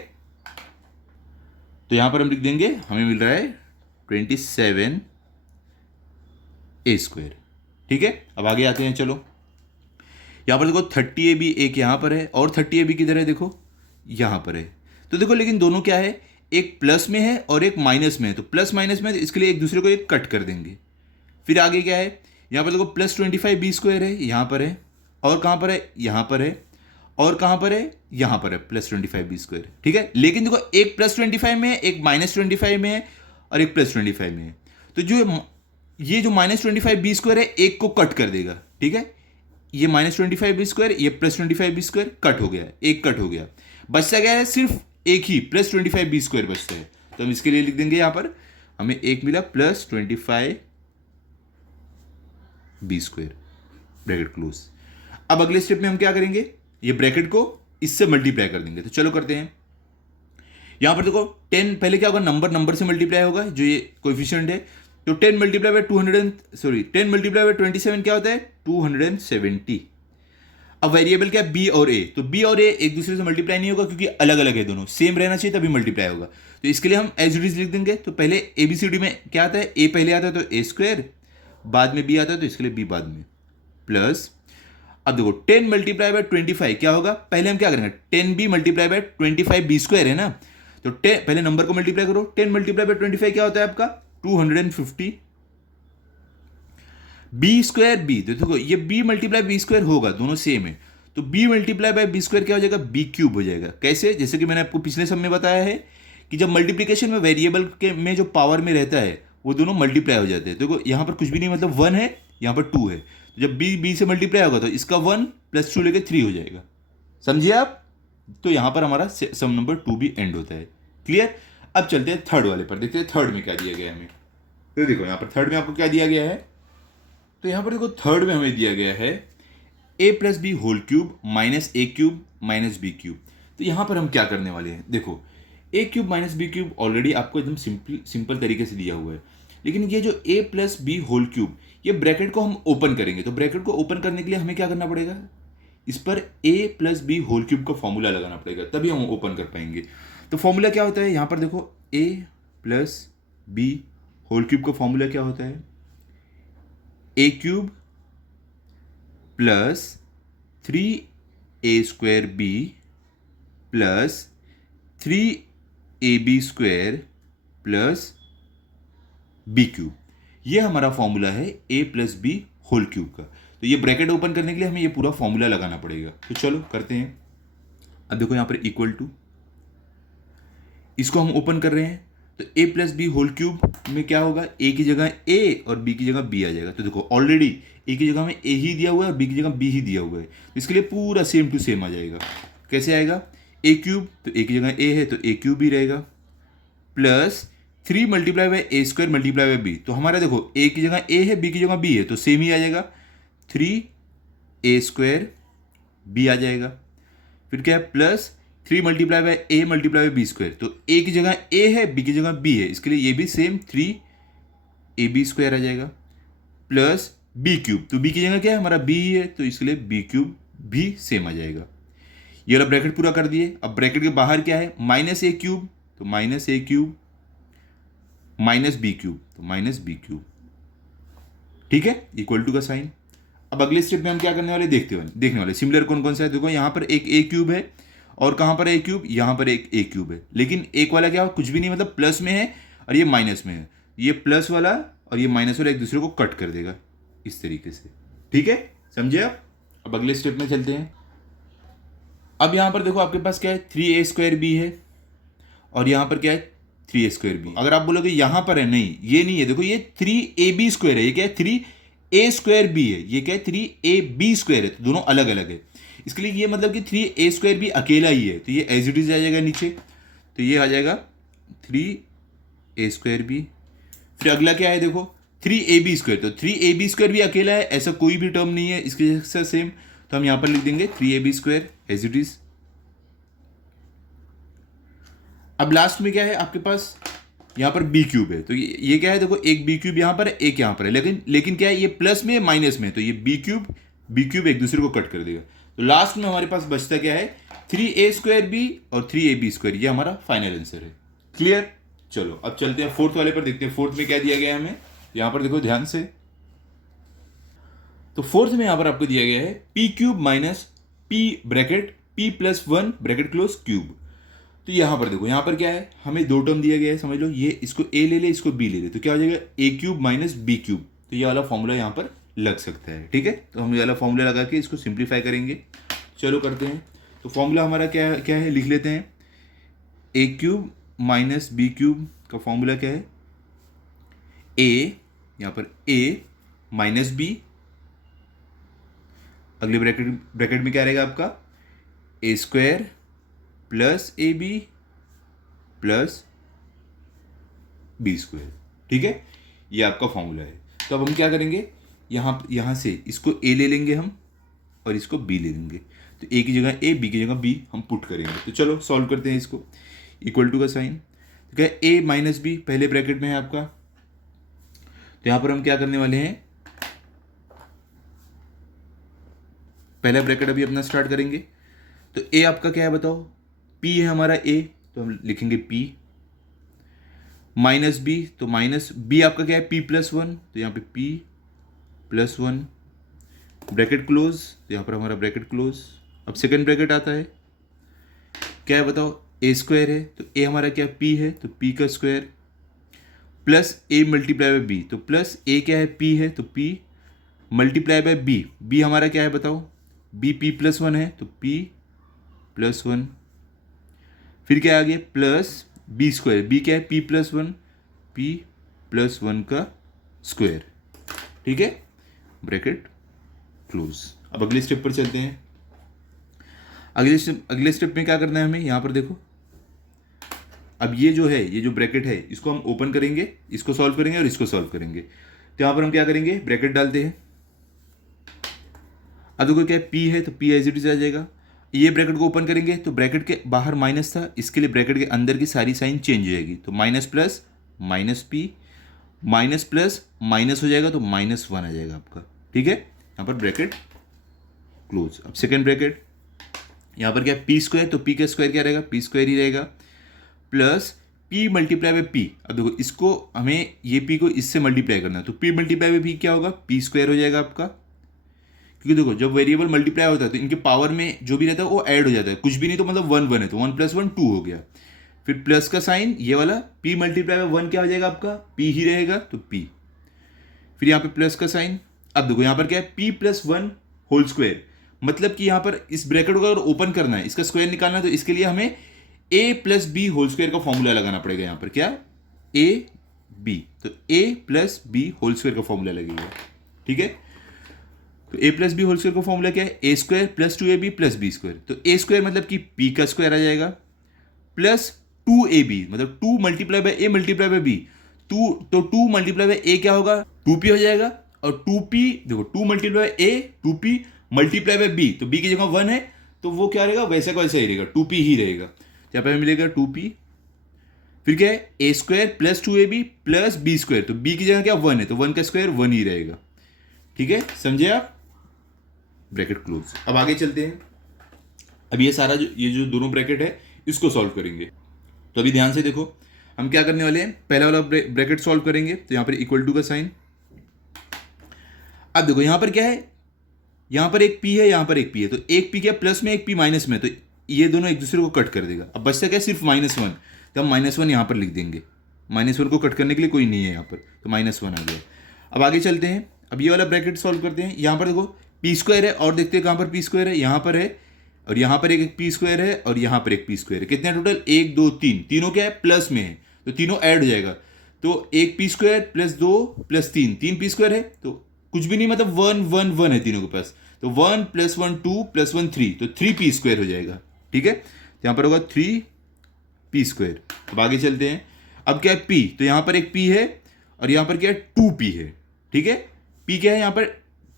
तो यहां पर हम लिख देंगे हमें मिल रहा है 27a स्क्वायर। ठीक है, अब आगे आते हैं, चलो यहां पर देखो 30ab एक यहां पर है, और 30ab किधर है देखो यहां पर है, तो देखो लेकिन दोनों क्या है, एक प्लस में है और एक माइनस में है, तो प्लस माइनस में, तो इसके लिए एक दूसरे को एक कट कर देंगे। फिर आगे क्या है, यहां पर देखो प्लस 25b स्क्वायर है, यहां पर है, और कहां पर है यहां पर है, और कहां पर है यहां पर है प्लस 25b स्क्वायर। ठीक है, लेकिन देखो एक प्लस 25 में है, एक माइनस 25 में है, और एक प्लस 25 में है, तो जो ये जो माइनस 25b स्क्वायर है एक को कट कर देगा। ठीक है, ये माइनस 25b स्क्वायर, ये प्लस 25b स्क्वायर कट हो गया, एक कट हो गया, बचता गया है सिर्फ एक ही प्लस 25b स्क्वायर बचता है, तो हम इसके लिए लिख देंगे यहां पर हमें एक मिला plus 25b square bracket close. अब अगले स्टेप में हम क्या करेंगे, ये ब्रैकेट को इससे मल्टीप्लाई कर देंगे, तो चलो करते हैं। यहां पर देखो 10 पहले क्या होगा, नंबर नंबर से मल्टीप्लाई होगा, जो ये कोएफिशिएंट है, तो 10 मल्टीप्लाई बाय 10 मल्टीप्लाई बाय 27 क्या होता है 270। अब वेरिएबल क्या है बी और ए, तो बी और ए एक दूसरे से मल्टीप्लाई नहीं होगा क्योंकि अलग अलग है, दोनों सेम रहना चाहिए तभी मल्टीप्लाई होगा, तो इसके लिए हम एज इट इज लिख देंगे। तो पहले एबीसीडी में क्या आता है, ए पहले आता है तो ए स्क्वायर, बाद में बी आता है तो इसके लिए बी बाद में, प्लस अब देखो 10 मल्टीप्लाई बाय 25 क्या होगा, पहले हम क्या करेंगे 10b multiply by 25b square है ना, तो 10 पहले नंबर को मल्टीप्लाई करो, 10 मल्टीप्लाई बाय 25 क्या होता है आपका 250 बी स्क्वायर बी, तो देखो ये b मल्टीप्लाई बी स्क्वायर होगा, दोनों सेम है, तो b multiply by B square क्या हो जाएगा बी क्यूब हो जाएगा। कैसे, जैसे कि मैंने आपको पिछले समय में बताया है कि जब मल्टीप्लीकेशन में वेरिएबल के में जो पावर में रहता है वो दोनों मल्टीप्लाई हो जाते हैं। देखो यहाँ पर कुछ भी नहीं, मतलब 1 है, यहाँ पर 2 है, तो जब b से मल्टीप्लाई होगा तो इसका 1 प्लस 2 लेके 3 हो जाएगा, समझिए आप। तो यहाँ पर हमारा सम नंबर 2 भी एंड होता है। क्लियर, अब चलते हैं थर्ड वाले पर, देखते हैं थर्ड में क्या दिया गया है हमें। तो देखो यहाँ पर थर्ड में आपको क्या दिया गया है, तो यहाँ पर देखो थर्ड में हमें दिया गया है a plus B whole cube minus A cube minus B cube. तो यहाँ पर हम क्या करने वाले हैं, देखो a cube minus B cube already आपको एकदम सिंपल तरीके से दिया हुआ है, लेकिन ये जो a plus B whole cube, ये ब्रैकेट को हम ओपन करेंगे, तो ब्रैकेट को ओपन करने के लिए हमें क्या करना पड़ेगा, इस पर a plus B whole cube का फॉर्मूला लगाना पड़ेगा, तभी हम ओपन कर पाएंगे। तो फॉर्मूला क्या होता है, यहाँ पर देखो a plus B whole cube का फॉर्मूला क्या होता है, A cube plus 3a square B plus 3ab square plus B cube, ये हमारा फॉर्मूला है a plus B whole cube का। तो ये ब्रैकेट ओपन करने के लिए हमें ये पूरा फॉर्मूला लगाना पड़ेगा, तो चलो करते हैं। अब देखो यहाँ पर इक्वल टू, इसको हम ओपन कर रहे हैं, तो A plus B whole cube में क्या होगा, ए की जगह ए और बी की जगह बी आ जाएगा। तो देखो ऑलरेडी ए की जगह में ए ही दिया हुआ है और बी की जगह बी ही दिया हुआ है, तो इसके लिए पूरा सेम टू सेम आ जाएगा। कैसे आएगा, ए क्यूब, तो ए की जगह ए है तो ए क्यूब भी रहेगा, plus 3 multiply by A square multiply by B. तो हमारा देखो ए की जगह ए है, बी की जगह बी है, तो सेम ही आ जाएगा, 3 ए स्क्वायर बी आ जाएगा। फिर क्या है, plus 3 multiply by A multiply by B square. तो ए की जगह ए है, बी की जगह बी है, इसके लिए ये भी सेम 3 ए बी स्क्वायर आ जाएगा, प्लस बी क्यूब। तो बी की जगह क्या है, हमारा बी ही है, तो इसके लिए बी क्यूब भी सेम आ जाएगा। ये वाला ब्रैकेट पूरा कर दिए। अब ब्रैकेट के बाहर क्या है, माइनस ए क्यूब, तो minus A cube minus B cube, तो माइनस बी क्यूब, ठीक है, इक्वल टू का साइन। अब अगले स्टेप में हम क्या करने वाले, देखने वाले सिमिलर कौन कौन सा है। देखो यहाँ पर एक ए क्यूब है, और कहाँ पर ए क्यूब, यहाँ पर एक ए क्यूब है, लेकिन एक वाला क्या कुछ भी नहीं, मतलब प्लस में है और ये माइनस में है। ये प्लस वाला और ये माइनस वाला एक दूसरे को कट कर देगा इस तरीके से, ठीक है, समझे आप। अब अगले स्टेप में चलते हैं। अब यहाँ पर देखो आपके पास क्या है, 3a स्क्वायर बी है, और यहाँ पर क्या है, 3a स्क्वायर बी। अगर आप बोलोगे यहाँ पर है, नहीं ये नहीं है, देखो ये 3ab स्क्वायर है, ये क्या है 3a स्क्वायर बी है, ये क्या है 3ab स्क्वायर है, तो दोनों अलग अलग है। इसके लिए ये मतलब कि 3a स्क्वायर बी अकेला ही है, तो ये एज इट इज आ जाएगा नीचे, तो ये आ जाएगा 3a स्क्वायर बी। फिर अगला क्या है, देखो 3ab स्क्वायर, तो 3ab स्क्वायर भी अकेला है, ऐसा कोई भी टर्म नहीं है इसके जैसा सेम, तो हम यहाँ पर लिख देंगे 3ab square as it is. अब लास्ट में क्या है आपके पास, यहाँ पर बी क्यूब है, तो ये क्या है, देखो एक बी क्यूब यहाँ पर है, एक यहाँ पर है, लेकिन क्या है, ये प्लस में माइनस में है, तो ये बी क्यूब एक दूसरे को कट कर देगा। तो लास्ट में हमारे पास बचता क्या है, 3a स्क्वायर बी और 3ab स्क्वायर, ये हमारा फाइनल आंसर है। क्लियर, चलो अब चलते हैं फोर्थ वाले पर, देखते हैं फोर्थ में क्या दिया गया है हमें। यहाँ पर देखो ध्यान से, तो फोर्थ में यहाँ पर आपको दिया गया है P cube minus P bracket P plus 1 bracket close cube. तो यहाँ पर देखो, यहाँ पर क्या है, हमें दो टर्म दिया गया है, समझ लो, ये इसको ए ले ले, इसको बी ले ले, तो क्या हो जाएगा ए क्यूब माइनस बी क्यूब। तो ये वाला फॉर्मूला यहाँ पर लग सकता है, ठीक है। तो हम ये वाला फॉर्मूला लगा के इसको सिंप्लीफाई करेंगे। चलो करते हैं। तो फॉर्मूला हमारा क्या क्या है, लिख लेते हैं। A cube minus B cube का फॉर्मूला क्या है, ए, यहाँ पर ए माइनस बी, अगले ब्रैकेट में क्या रहेगा आपका, A square plus A B plus B square, ठीक है, ये आपका फॉर्मूला है। तो अब हम क्या करेंगे, यहाँ से इसको ए ले लेंगे हम और इसको बी ले लेंगे, तो ए की जगह ए, बी की जगह बी हम पुट करेंगे। तो चलो सॉल्व करते हैं इसको, इक्वल टू का साइन, तो क्या ए माइनस बी पहले ब्रैकेट में है आपका, तो यहाँ पर हम क्या करने वाले हैं, पहला ब्रैकेट अभी अपना स्टार्ट करेंगे। तो ए आपका क्या है बताओ, पी है हमारा ए, तो हम लिखेंगे पी, माइनस बी, तो माइनस बी आपका क्या है, पी प्लस 1, तो यहाँ पे पी प्लस 1 ब्रैकेट क्लोज, तो यहाँ पर हमारा ब्रैकेट क्लोज। अब सेकंड ब्रैकेट आता है, क्या है बताओ, ए स्क्वायर है, तो ए हमारा क्या पी है, तो पी का square plus A multiply by B, तो प्लस ए क्या है पी है, तो P multiply by B, B हमारा क्या है बताओ, बी पी प्लस 1 है, तो पी प्लस 1, फिर क्या आ गया प्लस बी स्क्वायर, बी क्या है पी प्लस 1, पी प्लस 1 का स्क्वायर, ठीक है, ब्रैकेट क्लोज। अब अगले स्टेप पर चलते हैं। अगले स्टेप में क्या करना है हमें, यहाँ पर देखो, अब ये जो है, ये जो ब्रैकेट है, इसको हम ओपन करेंगे, इसको सॉल्व करेंगे और इसको सॉल्व करेंगे। तो यहाँ पर हम क्या करेंगे, ब्रैकेट डालते हैं। अब देखो क्या है, पी है, तो पी एज इट इज आ जाएगा। ये ब्रैकेट को ओपन करेंगे तो ब्रैकेट के बाहर माइनस था, इसके लिए ब्रैकेट के अंदर की सारी साइन चेंज हो जाएगी, तो minus plus minus P, minus plus minus हो जाएगा, तो माइनस 1 आ जाएगा आपका, ठीक है। यहाँ पर ब्रैकेट क्लोज। अब सेकेंड ब्रैकेट, यहाँ पर क्या पी स्क्वायर, तो पी का स्क्वायर क्या रहेगा, पी स्क्वायर ही रहेगा, plus P multiply by P. अब देखो इसको हमें, ये पी को इससे मल्टीप्लाई करना है, तो पी मल्टीप्लाई बाय पी क्या होगा, पी स्क्वायर हो जाएगा आपका, क्योंकि देखो जब वेरिएबल मल्टीप्लाई होता है तो इनके पावर में जो भी रहता है वो ऐड हो जाता है, कुछ भी नहीं तो मतलब 1 1 है, तो 1 + 1 2 हो गया। फिर प्लस का साइन, ये वाला p मल्टीप्लाई बाय 1 क्या हो जाएगा आपका, p ही रहेगा, तो p, फिर यहाँ पे प्लस का साइन। अब देखो यहाँ पर क्या है, p + 1 होल स्क्वायर, मतलब कि यहाँ पर इस ब्रैकेट को अगर ओपन करना है, इसका स्क्वायर निकालना है, तो इसके लिए हमें A plus B whole square का फॉर्मूला लगाना पड़ेगा यहाँ पर, क्या, ए बी, तो A plus B whole square का फॉर्मूला लगेगा, ठीक है। तो A plus B whole square का फॉर्मूला क्या है, A square plus 2ab plus B square. तो ए स्क्वायर मतलब कि पी का स्क्वायर आ जाएगा, प्लस 2ab मतलब 2 multiply by A multiply by B, तो 2 मल्टीप्लाई बाय ए क्या होगा, 2p हो जाएगा, और 2p देखो 2 multiply by A 2p multiply by B, तो b की जगह 1 है तो वो क्या रहेगा, वैसा का वैसा ही रहेगा, 2p ही रहेगा। यहाँ पे मिलेगा 2p, फिर क्या है, A square plus 2ab plus B square, तो b की जगह क्या 1 है तो 1 का स्क्वायर 1 ही रहेगा, ठीक है, समझे आप, ब्रैकेट क्लोज। अब आगे चलते हैं। अब ये सारा ये जो दोनों ब्रैकेट है इसको सॉल्व करेंगे। तो अभी ध्यान से देखो हम क्या करने वाले हैं, पहला वाला ब्रैकेट सॉल्व करेंगे, तो यहाँ पर इक्वल टू का साइन। अब देखो यहाँ पर क्या है, यहाँ पर एक p है, यहाँ पर एक p है, तो एक p क्या प्लस में एक p माइनस में, तो ये दोनों एक दूसरे को कट कर देगा। अब बचता क्या सिर्फ -1, तो हम -1 यहाँ पर लिख देंगे, -1 को कट करने के लिए कोई नहीं है यहाँ पर, तो -1 आ गया। अब आगे चलते हैं, अब ये वाला ब्रैकेट सॉल्व करते हैं। यहाँ पर देखो पी स्क्वायर है, और देखते हैं कहाँ पर पी स्क्वायर है, यहाँ पर है, और यहाँ पर एक पी स्क्वायर है, और यहाँ पर एक पी स्क्वायर है। कितने टोटल, 1 2 3, तीनों क्या है प्लस में है, तो तीनों ऐड हो जाएगा, तो एक P square plus 2 plus 3, 3 P square है, तो कुछ भी नहीं मतलब 1 1 1 है तीनों के पास, तो 1 + 1 2 + 1 3, तो 3 पी स्क्वायर हो जाएगा, ठीक है। तो यहाँ पर होगा 3 पी स्क्वायर। अब आगे चलते हैं, अब क्या है पी, तो यहाँ पर एक पी है और यहाँ पर क्या है 2p है, ठीक है। पी क्या है, यहाँ पर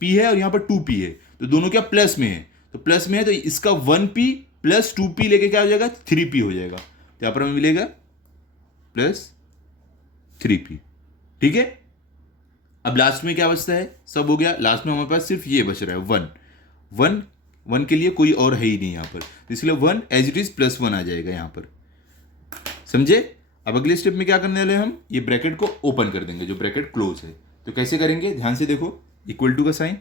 पी है और यहाँ पर 2p है, तो दोनों क्या प्लस में है, तो प्लस में है तो इसका 1p + 2p लेके क्या हो जाएगा 3p हो जाएगा, तो यहाँ पर हमें मिलेगा +3p, ठीक है। अब लास्ट में क्या बचता है, सब हो गया, लास्ट में हमारे पास सिर्फ ये बच रहा है 1 के लिए कोई और है ही नहीं यहाँ पर, तो इसलिए 1 एज इट इज +1 आ जाएगा यहाँ पर, समझे। अब अगले स्टेप में क्या करने वाले हैं, हम ये ब्रैकेट को ओपन कर देंगे जो ब्रैकेट क्लोज है। तो कैसे करेंगे, ध्यान से देखो, इक्वल टू का साइन।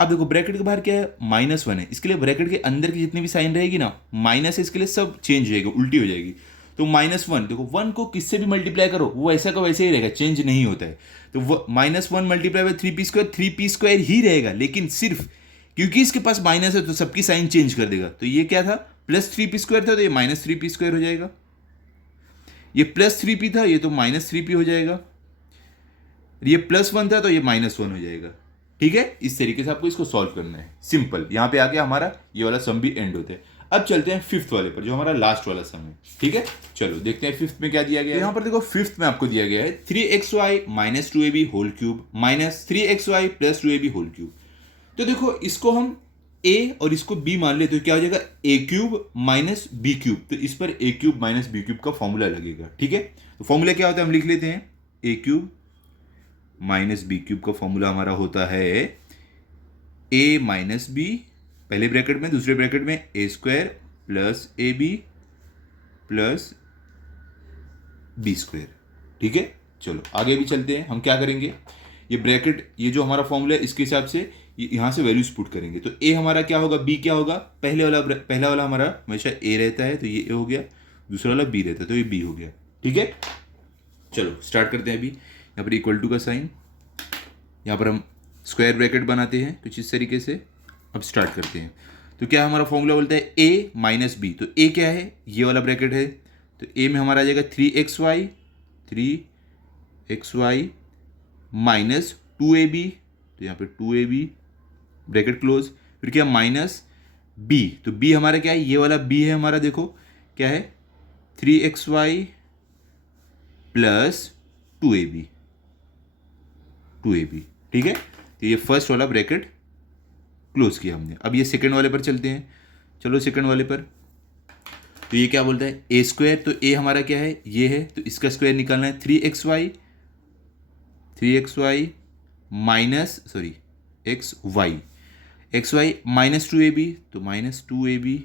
अब देखो ब्रैकेट के बाहर क्या है, -1 है, इसके लिए ब्रैकेट के अंदर की जितनी भी साइन रहेगी ना, माइनस है, इसके लिए सब चेंज हो जाएगी, उल्टी हो जाएगी। तो -1 देखो 1 को किससे भी मल्टीप्लाई करो वो ऐसा का वैसे ही रहेगा, चेंज नहीं होता है। तो -1 मल्टीप्लाई बाय 3p स्क्वायर ही रहेगा, लेकिन सिर्फ क्योंकि इसके पास माइनस है तो सबकी साइन चेंज कर देगा। तो ये क्या था, +3p स्क्वायर था, तो ये -3p स्क्वायर हो जाएगा। ये +3p था, ये तो -3p हो जाएगा। ये +1 था तो ये -1 हो जाएगा, ठीक है। इस तरीके से आपको इसको सॉल्व करना है, सिंपल। यहाँ पे आके हमारा ये वाला सम भी एंड होता है। अब चलते हैं फिफ्थ वाले पर, जो हमारा लास्ट वाला सम है, ठीक है। चलो देखते हैं फिफ्थ में क्या दिया गया है। यहाँ पर देखो फिफ्थ में आपको दिया गया है 3xy - 2ab whole cube - 3xy + 2ab whole cube. तो देखो इसको हम a और इसको b मान ले तो क्या हो जाएगा, a³ - b³। तो इस पर a³ - b³ का फॉर्मूला लगेगा, ठीक है। तो फॉर्मूला क्या होता है हम लिख लेते हैं, a³ - b³ का फॉर्मूला हमारा होता है a - b, पहले ब्रैकेट में, दूसरे ब्रैकेट में a² + ab + b², ठीक है। चलो आगे भी चलते हैं, हम क्या करेंगे, ये ब्रैकेट, ये जो हमारा फॉर्मूला है इसके हिसाब से यहाँ से वैल्यूज पुट करेंगे। तो a हमारा क्या होगा, b क्या होगा, पहला वाला हमारा हमेशा a रहता है, तो ये a हो गया, दूसरा वाला b रहता है तो ये b हो गया, ठीक है। चलो स्टार्ट करते हैं। अभी यहाँ पर इक्वल टू का साइन, यहाँ पर हम स्क्वायर ब्रैकेट बनाते हैं कुछ इस तरीके से। अब स्टार्ट करते हैं। तो क्या हमारा फॉर्मूला बोलता है a - b, तो a क्या है, ये वाला ब्रैकेट है, तो a में हमारा आ जाएगा 3xy - 2ab, तो यहाँ पे 2ab ब्रैकेट क्लोज, फिर क्या -b, तो b हमारा क्या है, ये वाला b है हमारा, देखो क्या है 3xy + 2ab, ठीक है। तो ये फर्स्ट वाला ब्रैकेट क्लोज किया हमने। अब ये सेकंड वाले पर चलते हैं। चलो सेकंड वाले पर, तो ये क्या बोलता है, a², तो a हमारा क्या है, ये है, तो इसका स्क्वायर निकालना है, 3xy xy - 2ab, तो -2ab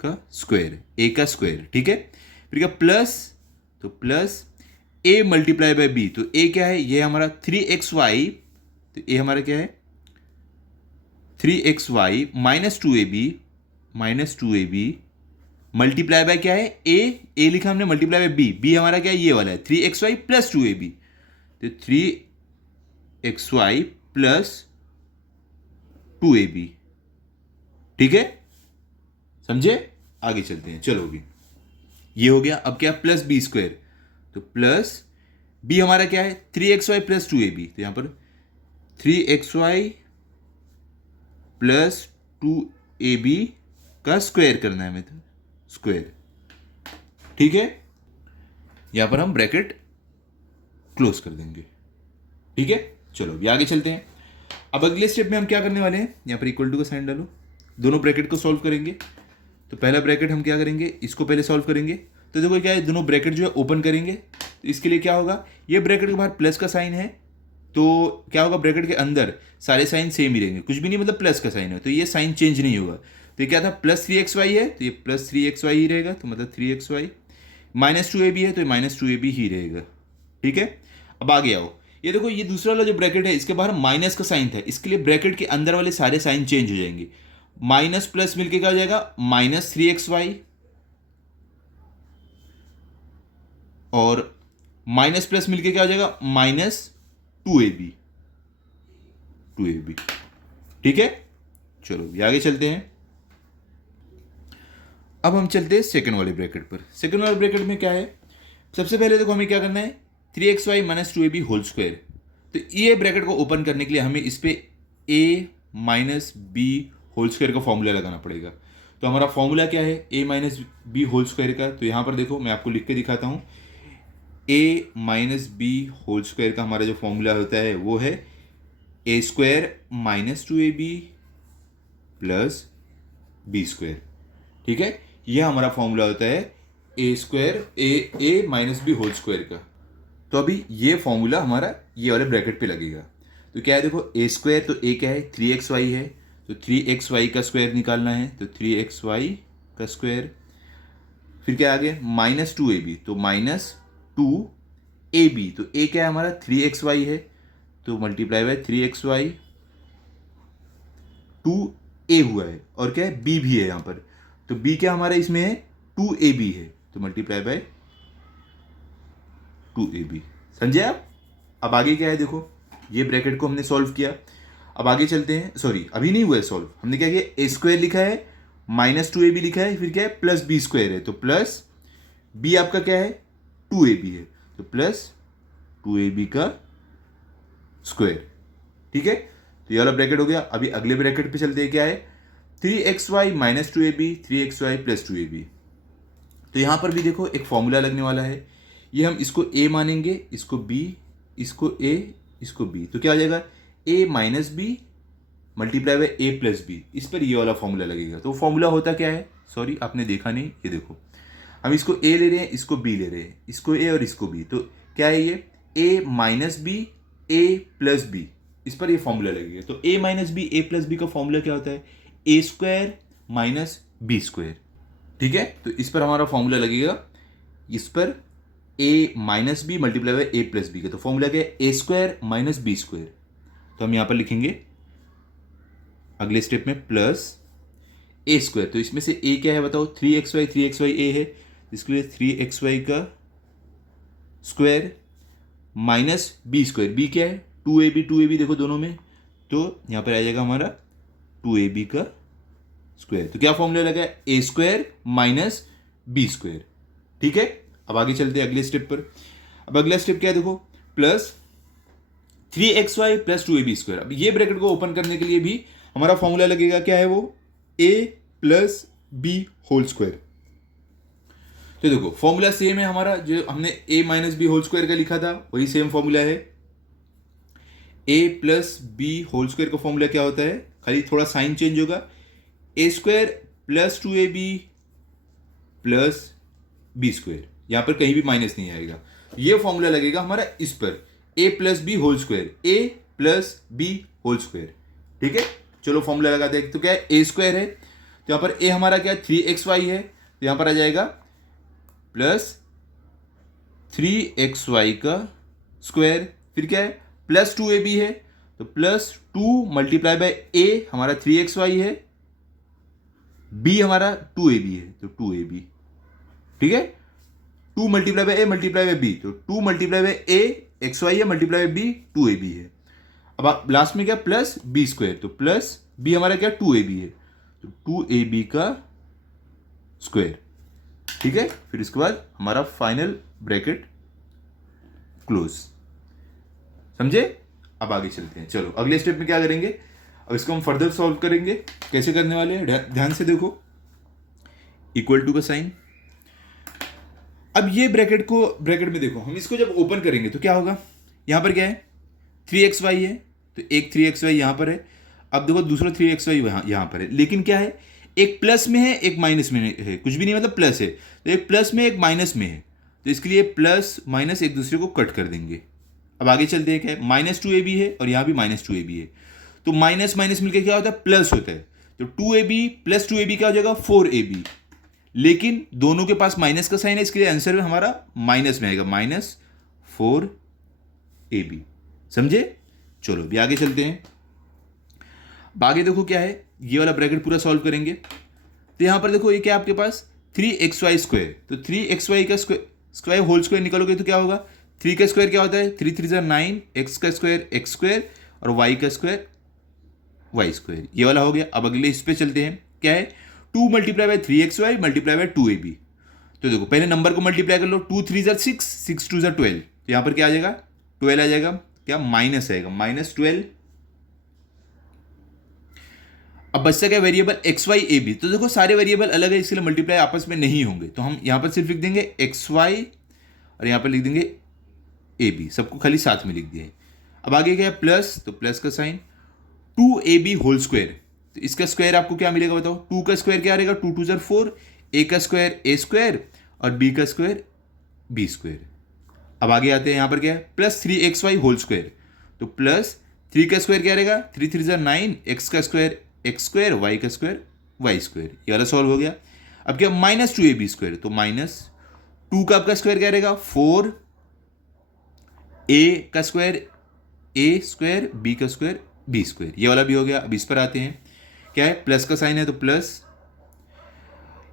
का स्क्वायर, a का स्क्वायर, ठीक है। फिर क्या प्लस, तो प्लस a × b, तो a क्या है, ये हमारा 3xy, तो a हमारा क्या है 3xy - 2ab मल्टीप्लाई बाय क्या है, a लिखा हमने, मल्टीप्लाई बाय b हमारा क्या है, ये वाला है 3xy + 2ab, तो 3xy + 2ab, ठीक है, समझे। आगे चलते हैं, चलो भी ये हो गया। अब क्या प्लस बी स्क्वायर, तो प्लस बी हमारा क्या है 3xy प्लस 2ab, तो यहां पर 3xy प्लस 2ab का स्क्वायर करना है हमें, तो स्क्वायर। ठीक है, यहां पर हम ब्रैकेट क्लोज कर देंगे। ठीक है, चलो अभी आगे चलते हैं। अब अगले स्टेप में हम क्या करने वाले हैं, यहां पर इक्वल टू का साइन डालो, दोनों ब्रैकेट को सॉल्व करेंगे। तो पहला ब्रैकेट हम क्या करेंगे, इसको पहले सॉल्व करेंगे। तो देखो क्या है, दोनों ब्रैकेट जो है ओपन करेंगे। तो इसके लिए क्या होगा, ये ब्रैकेट के बाहर प्लस का साइन है, तो क्या होगा, ब्रैकेट के अंदर सारे साइन सेम ही रहेंगे, कुछ भी नहीं, मतलब प्लस का साइन है तो ये साइन चेंज नहीं होगा। तो ये क्या था, प्लस 3xy है तो ये प्लस 3xy ही रहेगा, तो मतलब 3xy माइनस 2ab है तो ये माइनस 2ab ही रहेगा। ठीक है, अब आगे आओ, ये देखो ये दूसरा वाला जो ब्रैकेट है इसके बाहर माइनस का साइन था, इसके लिए ब्रैकेट के अंदर वाले सारे साइन चेंज हो जाएंगे। माइनस प्लस मिलके क्या हो जाएगा, माइनस 3xy, और माइनस प्लस मिलके क्या हो जाएगा, माइनस 2ab। ठीक है, चलो ये आगे चलते हैं। अब हम चलते हैं सेकंड वाले ब्रैकेट पर। सेकंड वाले ब्रैकेट में क्या है, सबसे पहले देखो हमें क्या करना है, 3xy minus 2ab whole square. तो ये ब्रैकेट को ओपन करने के लिए हमें इस पे a minus B whole square का फॉर्मूला लगाना पड़ेगा। तो हमारा फॉर्मूला क्या है, a minus B whole square का। तो यहाँ पर देखो मैं आपको लिख के दिखाता हूँ, a minus B whole square का हमारा जो फॉर्मूला होता है वो है a square minus 2ab plus B square. ठीक है, यह हमारा फॉर्मूला होता है A square A minus B whole square का। तो अभी ये फॉर्मूला हमारा ये वाले ब्रैकेट पे लगेगा। तो क्या है, देखो ए स्क्वायर, तो ए क्या है 3xy है, तो 3xy का स्क्वायर निकालना है, तो 3xy का स्क्वायर। फिर क्या आ गया, माइनस 2ab, तो माइनस 2ab, तो ए क्या है हमारा 3xy है, तो मल्टीप्लाई बाय 3xy, 2a हुआ है, और क्या है b भी है यहाँ पर, तो b क्या हमारा इसमें है 2ab है, तो मल्टीप्लाई बाय 2ab। समझे आप। अब आगे क्या है, देखो ये ब्रैकेट को हमने सॉल्व किया। अब आगे चलते हैं, सॉरी अभी नहीं हुआ है सॉल्व, हमने क्या किया, ए स्क्वायर लिखा है, माइनस 2ab लिखा है, फिर क्या है प्लस बी स्क्वायर है, तो प्लस b आपका क्या है 2ab है, तो प्लस 2ab का स्क्वायर। ठीक है, तो ये वाला ब्रैकेट हो गया। अभी अगले ब्रैकेट पे चलते हैं, क्या है 3xy minus 2ab 3xy plus 2ab। तो यहां पर भी देखो एक फॉर्मूला लगने वाला है, ये हम इसको a मानेंगे, इसको b, इसको a, इसको b, तो क्या हो जाएगा a minus B multiply by a plus B, इस पर ये वाला फॉर्मूला लगेगा। तो फॉर्मूला होता क्या है, सॉरी आपने देखा नहीं, ये देखो हम इसको a ले रहे हैं, इसको b ले रहे हैं, इसको a और इसको b, तो क्या है ये a minus B a plus B, इस पर ये फॉर्मूला लगेगा। तो a minus B a plus B का फॉर्मूला क्या होता है, a square minus B square. ठीक है, तो इस पर हमारा फॉर्मूला लगेगा, इस पर a minus B multiply by a plus B का, तो फॉर्मूला क्या है a square minus B square. तो हम यहां पर लिखेंगे अगले स्टेप में प्लस a स्क्वायर, तो इसमें से a क्या है बताओ, 3xy a है, इसके लिए 3xy का square minus B square, b क्या है 2ab देखो दोनों में, तो यहां पर आ जाएगा हमारा 2ab का स्क्वायर। तो क्या फॉर्मूला लगा है, A square minus B square. ठीक है, अब आगे चलते हैं अगले स्टेप पर। अब अगला स्टेप क्या है, देखो plus 3xy plus 2ab square. अब ये ब्रैकेट को ओपन करने के लिए भी हमारा फॉर्मूला लगेगा, क्या है वो a plus B whole square. तो देखो फॉर्मूला सेम है हमारा, जो हमने a minus B whole square का लिखा था वही सेम फॉर्मूला है। a plus B whole square का फॉर्मूला क्या होता है, खाली थोड़ा साइन चेंज होगा, A square plus 2ab plus B square, यहां पर कहीं भी माइनस नहीं आएगा। ये फॉर्मूला लगेगा हमारा इस पर a plus B whole square, a plus B whole square. ठीक है, चलो फॉर्मूला लगाते हैं। तो क्या है a स्क्वायर है, तो यहां पर a हमारा क्या है 3xy है, तो यहां पर आ जाएगा प्लस 3xy का स्क्वायर, फिर क्या है प्लस 2ab है, तो प्लस 2 मल्टीप्लाई बाय a हमारा 3xy है, b हमारा 2ab है, तो 2ab। ठीक है, 2 multiply by a multiply by b, तो 2 मल्टीप्लाई बाय a xy है मल्टीप्लाई बाय b 2ab है। अब आप लास्ट में क्या प्लस b स्क्वायर, तो प्लस b हमारा क्या 2ab है, तो 2ab का स्क्वायर। ठीक है, फिर इसके बाद हमारा फाइनल ब्रैकेट क्लोज। समझे? अब आगे चलते हैं। चलो अगले स्टेप में क्या करेंगे, अब इसको हम फर्दर सॉल्व करेंगे। कैसे करने वाले हैं, ध्यान से देखो। इक्वल टू का साइन, अब ये ब्रैकेट में देखो, हम इसको जब ओपन करेंगे तो क्या होगा, यहां पर क्या है 3xy है, तो एक 3xy यहां पर है। अब देखो दूसरा 3xy यहां पर है, लेकिन क्या है, एक प्लस में है एक माइनस में है, कुछ भी नहीं मतलब प्लस है, तो एक प्लस में एक माइनस में है, तो इसके लिए प्लस माइनस एक दूसरे को कट कर देंगे। अब आगे चलते हैं, क्या है -2ab है और यहाँ भी -2ab है, तो माइनस माइनस मिलकर क्या होता है, प्लस होता है, तो 2ab प्लस 2ab क्या हो जाएगा 4ab, लेकिन दोनों के पास माइनस का साइन है, इसके लिए आंसर हमारा माइनस में आएगा, -4ab। समझे? चलो भी आगे चलते हैं। आगे देखो क्या है, ये वाला ब्रैकेट पूरा सॉल्व करेंगे, तो यहां पर देखो ये क्या आपके पास 3xy², तो 3xy का स्क्वायर होल स्क्वायर निकालोगे तो क्या होगा, 3 का स्क्वायर क्या होता है 3 3 9, x का स्क्वायर x² और y का स्क्वायर y², ये वाला हो गया। अब अगले इस पे चलते हैं, क्या है 2 × 3xy × 2ab, तो देखो पहले नंबर को मल्टीप्लाई कर लो, 2 3 6, 6 2 12, तो यहां पर क्या आ जाएगा 12 आ जाएगा, क्या माइनस आएगा -12। अब बचता क्या वेरिएबल xy ab, तो देखो सारे वेरिएबल अलग है, इसलिए मल्टीप्लाई आपस में नहीं होंगे, तो हम यहां पर सिर्फ लिख देंगे xy और यहां पर लिख देंगे ab, सबको खाली साथ में लिख दिया है। अब आगे क्या है प्लस, तो प्लस का साइन 2ab होल स्क्वायर, तो इसका स्क्वायर आपको क्या मिलेगा बताओ, 2 का स्क्वायर क्या रहेगा 2 2 4, a का स्क्वायर a² और b का स्क्वायर b²। अब आगे आते हैं, यहां पर क्या है प्लस 3xy होल स्क्वायर, तो प्लस 3 का स्क्वायर क्या रहेगा 3 3 9, x का स्क्वायर x², y का स्क्वायर y², ये वाला सॉल्व हो गया। अब क्या -2ab², तो -2 का आपका स्क्वायर क्या रहेगा 4, a का स्क्वायर a², b का स्क्वायर b², ये वाला भी हो गया। अब इस पर आते हैं, क्या है प्लस का साइन है, तो प्लस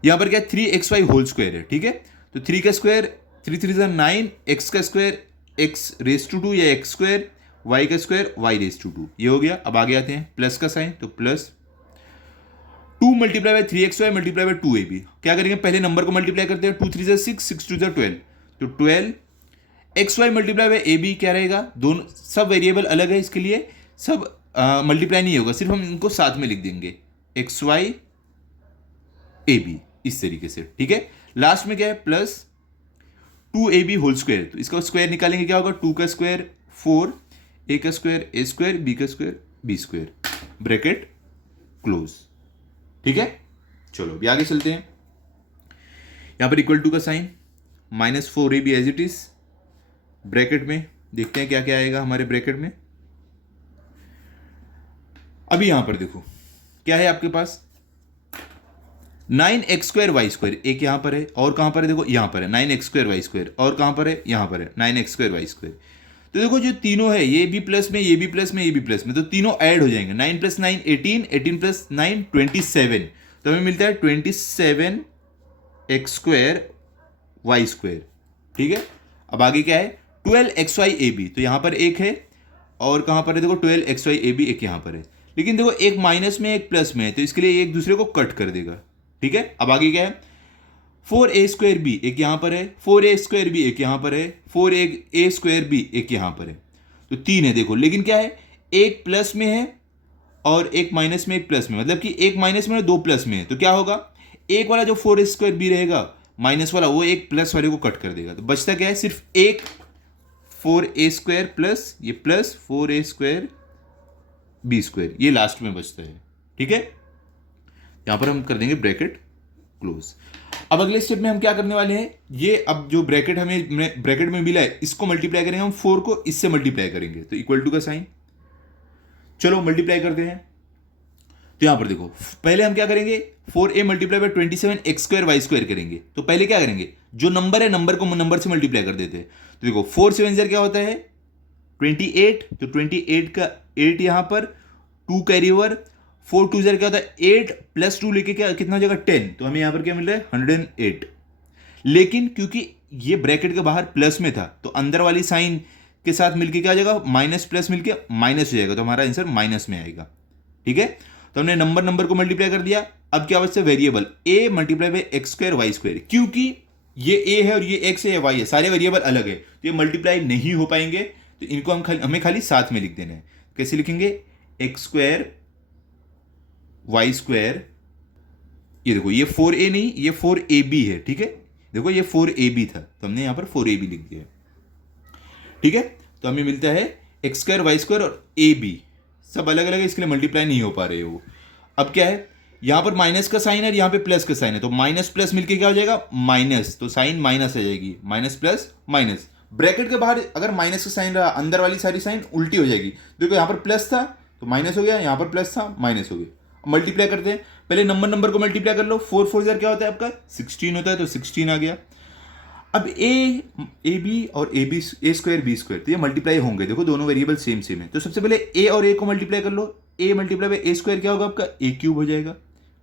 यहां पर क्या 3xy होल स्क्वायर है, ठीक है, तो 3 का स्क्वायर 3 3 9, x का स्क्वायर x² या x², y का स्क्वायर y², ये हो गया। अब आगे आते हैं प्लस का साइन, तो प्लस 2 × 3xy × 2ab, क्या करेंगे पहले नंबर को मल्टीप्लाई करते हैं, 2 3 6, 6 2 12, तो 12 xy × ab क्या रहेगा, दोनों सब वेरिएबल अलग है, इसके लिए सब मल्टीप्लाई नहीं होगा, सिर्फ हम इनको साथ में लिख देंगे xy ab, इस तरीके से, ठीक है। लास्ट में क्या है प्लस 2ab होल स्क्वायर, तो इसका स्क्वायर निकालेंगे क्या होगा 2 का स्क्वायर 4, a का स्क्वायर a², b का स्क्वायर b², ब्रैकेट क्लोज, ठीक है। चलो अभी आगे चलते हैं, यहां पर इक्वल टू का sign -4ab as it is, bracket में देखते हैं क्या क्या आएगा हमारे ब्रैकेट में। अभी यहां पर देखो क्या है आपके पास 9x² y², एक यहां पर है और कहां पर है, देखो यहां पर है 9x² y², और कहां पर है यहां पर है 9x² y², तो देखो जो तीनों है ये भी प्लस में, ये भी प्लस में, ये भी प्लस में, तो तीनों ऐड हो जाएंगे, 9 + 9 18, 18 + 9 27, तो हमें मिलता है 27x² y², ठीक है। अब आगे क्या है 12xy ab, तो यहां पर एक है और कहां पर है देखो 12xy ab एक यहां पर है, लेकिन देखो एक माइनस में एक प्लस में है, तो इसके लिए एक दूसरे को कट कर देगा, ठीक है। अब आगे क्या है 4a² b एक यहां पर है, 4a² b एक यहां पर है, 4a² b एक यहां पर है, तो 3 है देखो, लेकिन क्या है एक प्लस में है और एक माइनस में एक प्लस में, मतलब कि एक माइनस में और 2 प्लस में है, तो क्या होगा एक वाला जो 4a² b रहेगा माइनस वाला वो एक प्लस वाले को कट कर देगा, तो बचता क्या है सिर्फ एक 4a² प्लस ये प्लस 4a² b², ये लास्ट में बचता है, ठीक है। यहां पर हम कर देंगे ब्रैकेट क्लोज। अब अगले स्टेप में हम क्या करने वाले हैं, ये अब जो ब्रैकेट हमें ब्रैकेट में मिला है इसको मल्टीप्लाई करेंगे, हम 4 को इससे मल्टीप्लाई करेंगे, तो इक्वल टू का साइन, चलो मल्टीप्लाई करते हैं। तो यहां पर देखो पहले हम क्या करेंगे 4a × 27 x² y² करेंगे, तो पहले क्या करेंगे जो नंबर है नंबर को नंबर से मल्टीप्लाई कर देते हैं, तो देखो 4 7 क्या होता है 28, तो 28 का 8 यहां पर 2 कैरी ओवर, 4 2 क्या होता है 8 + 2 लेके क्या कितना हो जाएगा 10, तो हमें यहां पर क्या मिल रहा है 108, लेकिन क्योंकि ये ब्रैकेट के बाहर प्लस में था तो अंदर वाली साइन के साथ मिलके क्या हो जाएगा माइनस प्लस मिलके माइनस हो जाएगा, तो हमारा आंसर माइनस में आएगा, ठीक है। तो हमने नंबर को मल्टीप्लाई कर दिया। अब क्या बचता है, variable a multiply by X square Y square, क्योंकि ये a है और ये x है, ये y है, सारे वेरिएबल अलग है तो ये मल्टीप्लाई नहीं हो पाएंगे, तो इनको हमें खाली साथ में लिख देना है। कैसे लिखेंगे, एक्स स्क्वायर वाई स्क्वायर, ये देखो ये 4a नहीं, ये 4ab है, ठीक है। देखो ये 4ab था तो हमने यहाँ पर 4ab लिख दिया, ठीक है। तो हमें मिलता है एक्स स्क्वायर वाई स्क्वायर और ए बी सब अलग अलग है, इसके लिए मल्टीप्लाई नहीं हो पा रहे हो। अब क्या है, यहाँ पर माइनस का साइन है और यहाँ पे प्लस का साइन है, तो माइनस प्लस मिलके क्या हो जाएगा, माइनस, तो साइन माइनस आ जाएगी, माइनस प्लस माइनस। ब्रैकेट के बाहर अगर माइनस का साइन रहा, अंदर वाली सारी साइन उल्टी हो जाएगी। देखो यहाँ पर प्लस था तो माइनस हो गया, यहाँ पर प्लस था माइनस हो गया। मल्टीप्लाई करते हैं, पहले नंबर को मल्टीप्लाई कर लो। 4 4 क्या होता है आपका, 16 होता है, तो 16 आ गया। अब ए बी और A B, A square B square, तो ये मल्टीप्लाई होंगे। देखो दोनों वेरिएबल सेम सेम है, तो सबसे पहले ए और ए को मल्टीप्लाई कर लो। ए मल्टीप्लाई बाई ए स्क्वायर क्या होगा आपका, ए क्यूब हो जाएगा।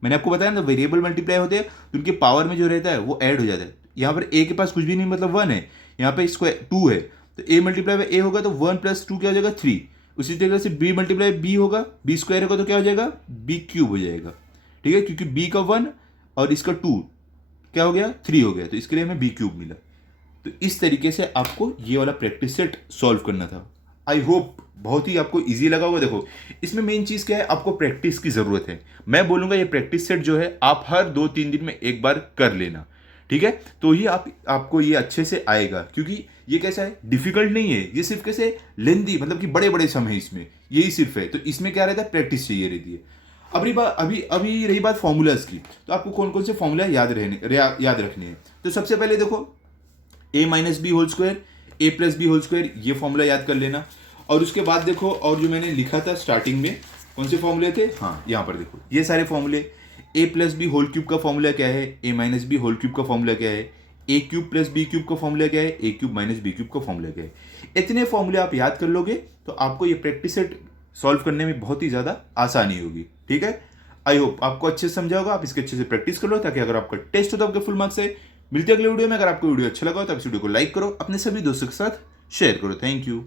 मैंने आपको बताया ना, वेरिएबल मल्टीप्लाई होते हैं तो उनके पावर में जो रहता है वो ऐड हो जाता है। यहाँ पर ए के पास कुछ भी नहीं, मतलब 1 है, यहाँ पे स्क्वायर 2 है, तो ए मल्टीप्लाई बाई ए होगा तो 1 + 2 क्या हो जाएगा, 3। उसी तरीके से बी मल्टीप्लाई बी होगा, बी स्क्वायर होगा तो क्या हो जाएगा, बी क्यूब हो जाएगा, ठीक है। क्योंकि बी का 1 और इसका 2 क्या हो गया, 3 हो गया, तो इसके लिए हमें बी क्यूब मिला। तो इस तरीके से आपको ये वाला प्रैक्टिस सेट सॉल्व करना था। आई होप बहुत ही आपको इजी लगा होगा। देखो इसमें मेन चीज़ क्या है, आपको प्रैक्टिस की ज़रूरत है। मैं बोलूँगा ये प्रैक्टिस सेट जो है आप हर 2-3 दिन में एक बार कर लेना, ठीक है, तो ही आपको ये अच्छे से आएगा। क्योंकि ये कैसा है, डिफिकल्ट नहीं है, ये सिर्फ कैसे लेंदी, मतलब कि बड़े बड़े सम है इसमें, यही सिर्फ है। तो इसमें क्या रहता है, प्रैक्टिस चाहिए रहती है। अभी रही बात फॉर्मूलाज की, तो आपको कौन कौन से फॉर्मूला याद रखने हैं। तो सबसे पहले देखो a minus B whole square, A plus B whole square, ये फॉर्मूला याद कर लेना। और उसके बाद देखो, और जो मैंने लिखा था स्टार्टिंग में, कौन से फॉर्मूले थे, हाँ यहाँ पर देखो ये सारे फॉर्मूले। ए प्लस बी होल क्यूब का फॉर्मूला क्या है, ए माइनस बी होल क्यूब का फॉर्मूला क्या है, A cube plus B cube का फॉर्मूला क्या है, A cube minus B cube का फॉर्मूला क्या है। इतने फॉर्मूले आप याद कर लोगे तो आपको ये प्रैक्टिस सेट सॉल्व करने में बहुत ही ज़्यादा आसानी होगी, ठीक है। आई होप आपको अच्छे से समझा होगा, आप इसके अच्छे से प्रैक्टिस कर लो, ताकि अगर आपका टेस्ट हो तो आपके फुल मार्क्स से। मिलते हैं अगले वीडियो में। अगर आपको वीडियो अच्छा लगा हो तो आप इस वीडियो को लाइक करो, अपने सभी दोस्तों के साथ शेयर करो। Thank you.